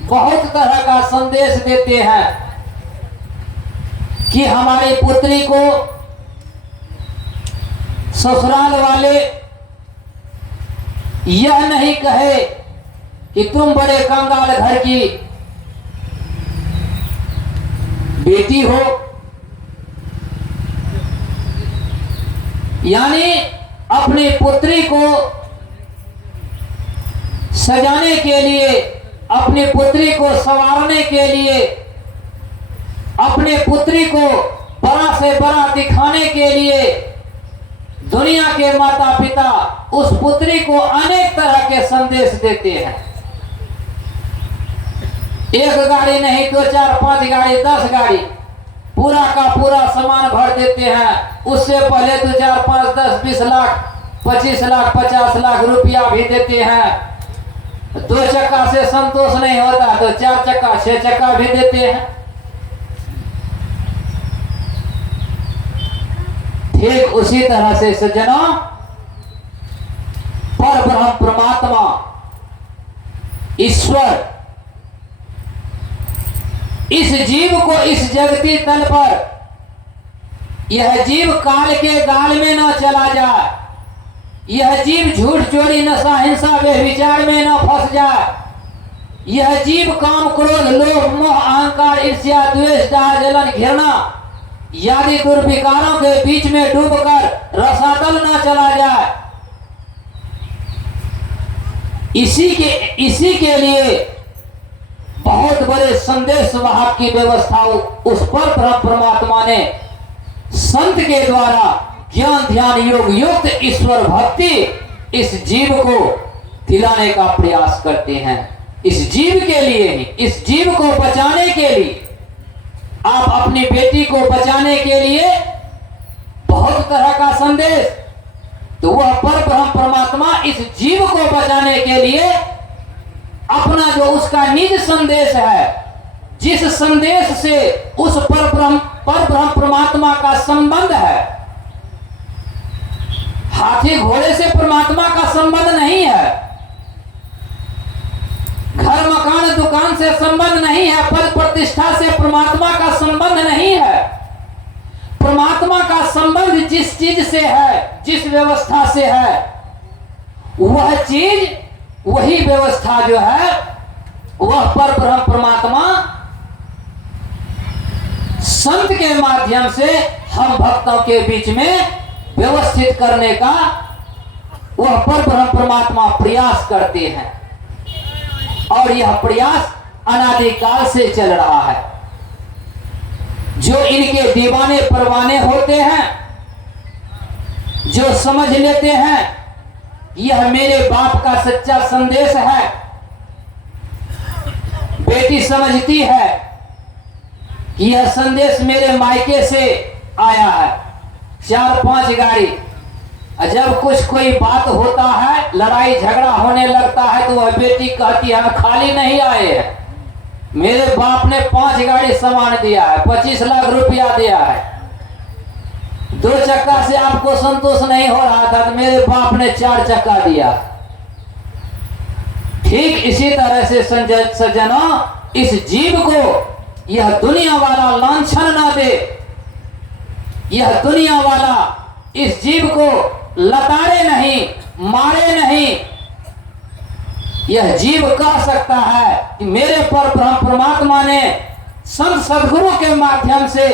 बहुत तरह का संदेश देते हैं कि हमारी पुत्री को ससुराल वाले यह नहीं कहे कि तुम बड़े कंगाल घर की बेटी हो, यानी अपनी पुत्री को सजाने के लिए, अपनी पुत्री को संवारने के लिए, अपने पुत्री को बड़ा से बड़ा दिखाने के लिए दुनिया के माता पिता उस पुत्री को अनेक तरह के संदेश देते हैं। एक गाड़ी नहीं, 2, 4, 5 गाड़ी, 10 गाड़ी, पूरा का पूरा सामान भर देते हैं। उससे पहले 2, 4, 5, 10, 20 लाख, 25 लाख, 50 लाख रुपया भी देते हैं। 2 चक्का से संतोष नहीं होता तो 4 चक्का, 6 चक्का भी देते हैं। ठीक उसी तरह से सज्जनों, पर ब्रह्म परमात्मा ईश्वर इस जीव को इस जगती तल पर, यह जीव काल के गाल में न चला जाए, यह जीव झूठ चोरी नशा हिंसा व्यभिचार में न फंस जाए, यह जीव काम क्रोध लोभ मोह अहंकार ईर्ष्या द्वेष डाह जलन घृणा यादि दुर्विकारों के बीच में डूबकर रसातल न चला जाए। इसी के लिए बहुत बड़े संदेश वाहक की व्यवस्था उस पर परमात्मा ने संत के द्वारा ज्ञान ध्यान योग युक्त ईश्वर भक्ति इस जीव को दिलाने का प्रयास करते हैं। इस जीव के लिए ही, इस जीव को बचाने के लिए, आप अपनी बेटी को बचाने के लिए बहुत तरह का संदेश, तो वह पर ब्रह्म परमात्मा इस जीव को बचाने के लिए अपना जो उसका निज संदेश है, जिस संदेश से उस पर ब्रह्म परमात्मा का संबंध है, हाथी घोड़े से परमात्मा का संबंध नहीं है, घर मकान दुकान से संबंध नहीं है, पद प्रतिष्ठा से परमात्मा का संबंध नहीं है। परमात्मा का संबंध जिस चीज से है, जिस व्यवस्था से है, वह चीज, वही व्यवस्था जो है, वह पर ब्रह्म परमात्मा संत के माध्यम से हम भक्तों के बीच में व्यवस्थित करने का वह पर ब्रह्म परमात्मा प्रयास करते हैं। और यह प्रयास अनादिकाल से चल रहा है। जो इनके दीवाने परवाने होते हैं, जो समझ लेते हैं यह मेरे बाप का सच्चा संदेश है, बेटी समझती है कि यह संदेश मेरे मायके से आया है, 4-5 गाड़ी। जब कुछ कोई बात होता है, लड़ाई झगड़ा होने लगता है, तो वह बेटी कहती है हम खाली नहीं आए हैं, मेरे बाप ने 5 गाड़ी सामान दिया है, 25 लाख रुपया दिया है। 2 चक्का से आपको संतोष नहीं हो रहा था तो मेरे बाप ने 4 चक्का दिया। ठीक इसी तरह से सज्जनों, इस जीव को यह दुनिया वाला लांछन ना दे, यह दुनिया वाला इस जीव को लताड़े नहीं, मारे नहीं। यह जीव कह सकता है कि मेरे पर ब्रह्म परमात्मा ने संत सद्गुरु के माध्यम से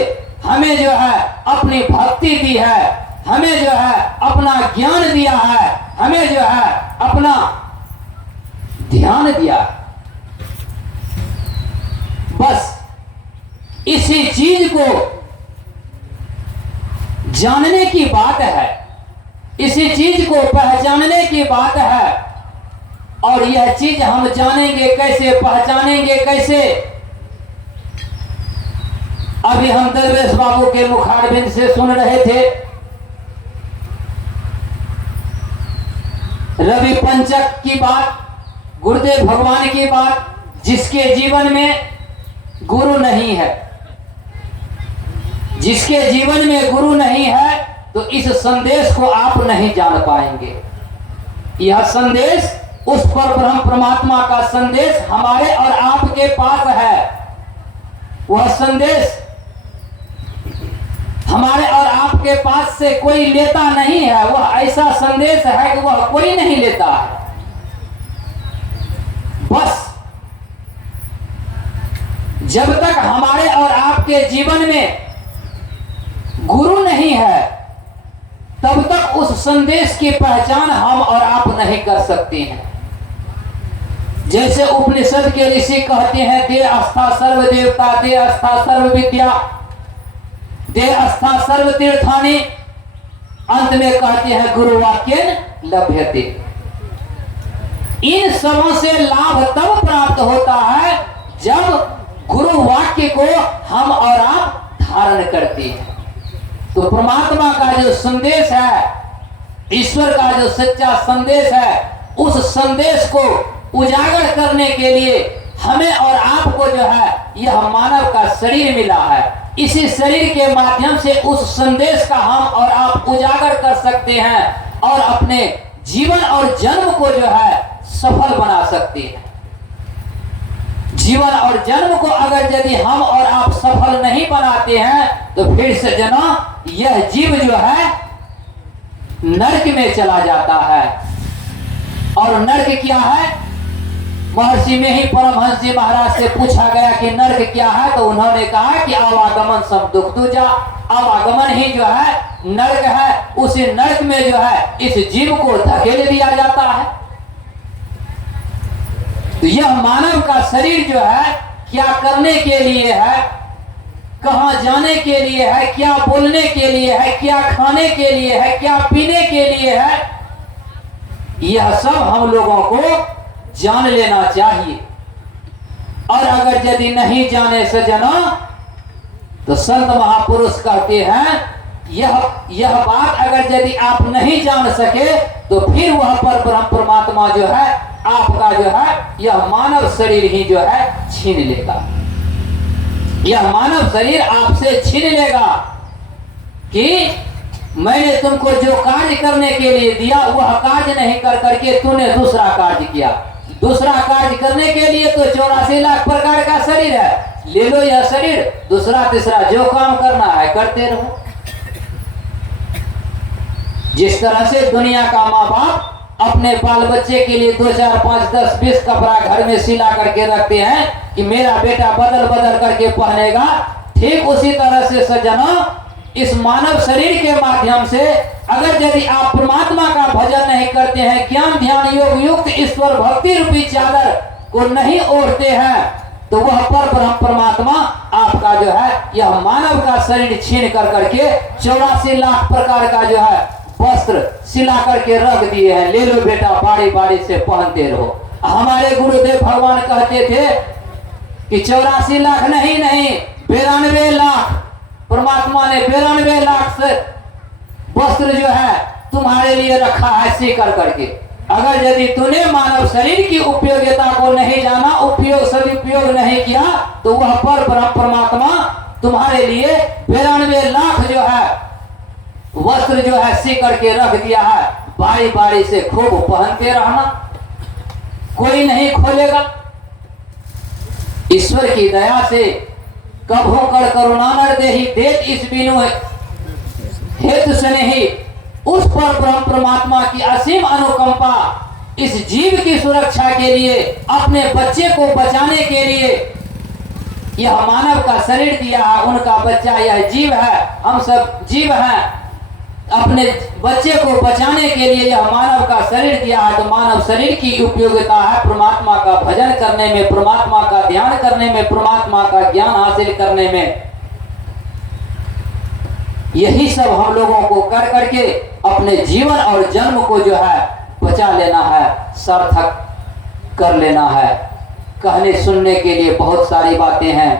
हमें जो है अपनी भक्ति दी है, हमें जो है अपना ज्ञान दिया है, हमें जो है अपना ध्यान दिया। बस इसी चीज को जानने की बात है, इसी चीज को पहचानने की बात है। और यह चीज हम जानेंगे कैसे, पहचानेंगे कैसे? अभी हम दरवेश बाबू के मुखारबिंद से सुन रहे थे, रवि पंचक की बात, गुरुदेव भगवान की बात। जिसके जीवन में गुरु नहीं है, जिसके जीवन में गुरु नहीं है, तो इस संदेश को आप नहीं जान पाएंगे। यह संदेश उस पर ब्रह्म परमात्मा का संदेश हमारे और आपके पास है। वह संदेश हमारे और आपके पास से कोई लेता नहीं है। वह ऐसा संदेश है कि वह कोई नहीं लेता है। बस जब तक हमारे और आपके जीवन में गुरु नहीं है, तब तक उस संदेश की पहचान हम और आप नहीं कर सकते हैं। जैसे उपनिषद के ऋषि कहते हैं, दे आस्था सर्व देवता, दे आस्था सर्व विद्या, दे आस्था सर्व तीर्थानि। अंत में कहते हैं गुरु वाक्येन लभ्यते। इन सबों से लाभ तब प्राप्त होता है जब गुरु वाक्य को हम और आप धारण करते हैं। तो परमात्मा का जो संदेश है, ईश्वर का जो सच्चा संदेश है, उस संदेश को उजागर करने के लिए हमें और आपको जो है यह मानव का शरीर मिला है। इसी शरीर के माध्यम से उस संदेश का हम और आप उजागर कर सकते हैं और अपने जीवन और जन्म को जो है सफल बना सकते हैं। जीवन और जन्म को अगर यदि हम और आप सफल नहीं बनाते हैं, तो फिर से जना यह जीव जो है नरक में चला जाता है। और नरक क्या है? महर्षि में ही परमहंस जी महाराज से पूछा गया कि नरक क्या है, तो उन्होंने कहा कि आवागमन सब दुख दूजा। आवागमन ही जो है नरक है। उसी नरक में जो है इस जीव को धकेल दिया जाता है। तो यह मानव का शरीर जो है क्या करने के लिए है, कहां जाने के लिए है, क्या बोलने के लिए है, क्या खाने के लिए है, क्या पीने के लिए है, यह सब हम लोगों को जान लेना चाहिए। और अगर यदि नहीं जाने से जना, तो संत महापुरुष कहते हैं यह बात अगर यदि आप नहीं जान सके, तो फिर वह पर ब्रह्म परमात्मा जो है आपका जो है यह मानव शरीर ही जो है छीन लेगा। यह मानव शरीर आपसे छीन लेगा कि मैंने तुमको जो कार्य करने के लिए दिया वह कार्य नहीं कर करके तूने दूसरा कार्य किया। दूसरा कार्य करने के लिए तो 84 लाख प्रकार का शरीर है, ले लो यह शरीर, दूसरा तीसरा जो काम करना है करते रहो। जिस तरह से दुनिया का माँ बाप अपने बाल बच्चे के लिए 2, 4, 5, 10, 20 कपड़ा घर में सिला करके रखते हैं कि मेरा बेटा बदल बदल करके पहनेगा, ठीक उसी तरह से सज्जनों इस मानव शरीर के माध्यम से अगर यदि आप परमात्मा का भजन नहीं करते हैं, ज्ञान ध्यान योग युक्त ईश्वर भक्ति रूपी चादर को नहीं ओढ़ते हैं, तो वह पर ब्रह्म परमात्मा आपका जो है यह मानव का शरीर छीन कर करके 84 लाख प्रकार का जो है वस्त्र सिला करके रख दिए हैं। ले लो बेटा, बारी बारी से पहनते रहो। हमारे गुरुदेव भगवान कहते थे कि 84 लाख नहीं 92 लाख परमात्मा ने 92 लाख से वस्त्र जो है तुम्हारे लिए रखा है सी कर करके। अगर यदि तूने मानव शरीर की उपयोगिता को नहीं जाना, उपयोग सदुपयोग नहीं किया, तो वह पर ब्रह्म परमात्मा तुम्हारे लिए 92 लाख जो है वस्त्र जो है सी करके रख दिया है। बारी बारी से खूब पहनते रहना, कोई नहीं खोलेगा। ईश्वर की दया से कभो कर करुणा नर देहि देत इस बिनु हेतु स्नेही, उस पर ब्रह्म परमात्मा की असीम अनुकंपा इस जीव की सुरक्षा के लिए, अपने बच्चे को बचाने के लिए यह मानव का शरीर दिया है। उनका बच्चा यह जीव है, हम सब जीव हैं। अपने बच्चे को बचाने के लिए यह मानव का शरीर दिया है। तो मानव शरीर की उपयोगिता है परमात्मा का भजन करने में, परमात्मा का ध्यान करने में, परमात्मा का ज्ञान हासिल करने में। यही सब हम लोगों को कर करके अपने जीवन और जन्म को जो है बचा लेना है, सार्थक कर लेना है। कहने सुनने के लिए बहुत सारी बातें हैं,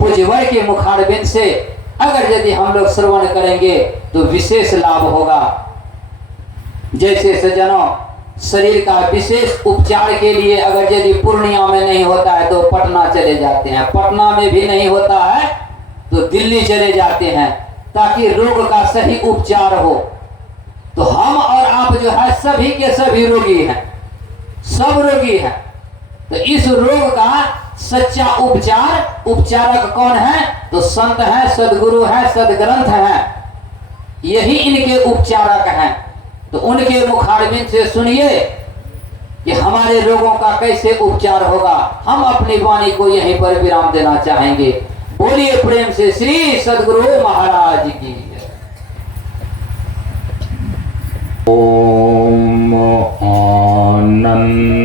पूज्यवर के मुखारबिंद से अगर यदि हम लोग श्रवण करेंगे तो विशेष लाभ होगा। जैसे सज्जनों, शरीर का विशेष उपचार के लिए अगर यदि पूर्णिया में नहीं होता है तो पटना चले जाते हैं, पटना में भी नहीं होता है तो दिल्ली चले जाते हैं, ताकि रोग का सही उपचार हो। तो हम और आप जो है सभी के सभी रोगी हैं, सब रोगी हैं। तो इस रोग का सच्चा उपचारक कौन है? तो संत है, सदगुरु है, सदग्रंथ है, यही इनके उपचारक हैं। तो उनके मुखारबिंद से सुनिए कि हमारे रोगों का कैसे उपचार होगा। हम अपनी वाणी को यहीं पर विराम देना चाहेंगे। बोलिए प्रेम से श्री सदगुरु महाराज की जय। ओम आनंद।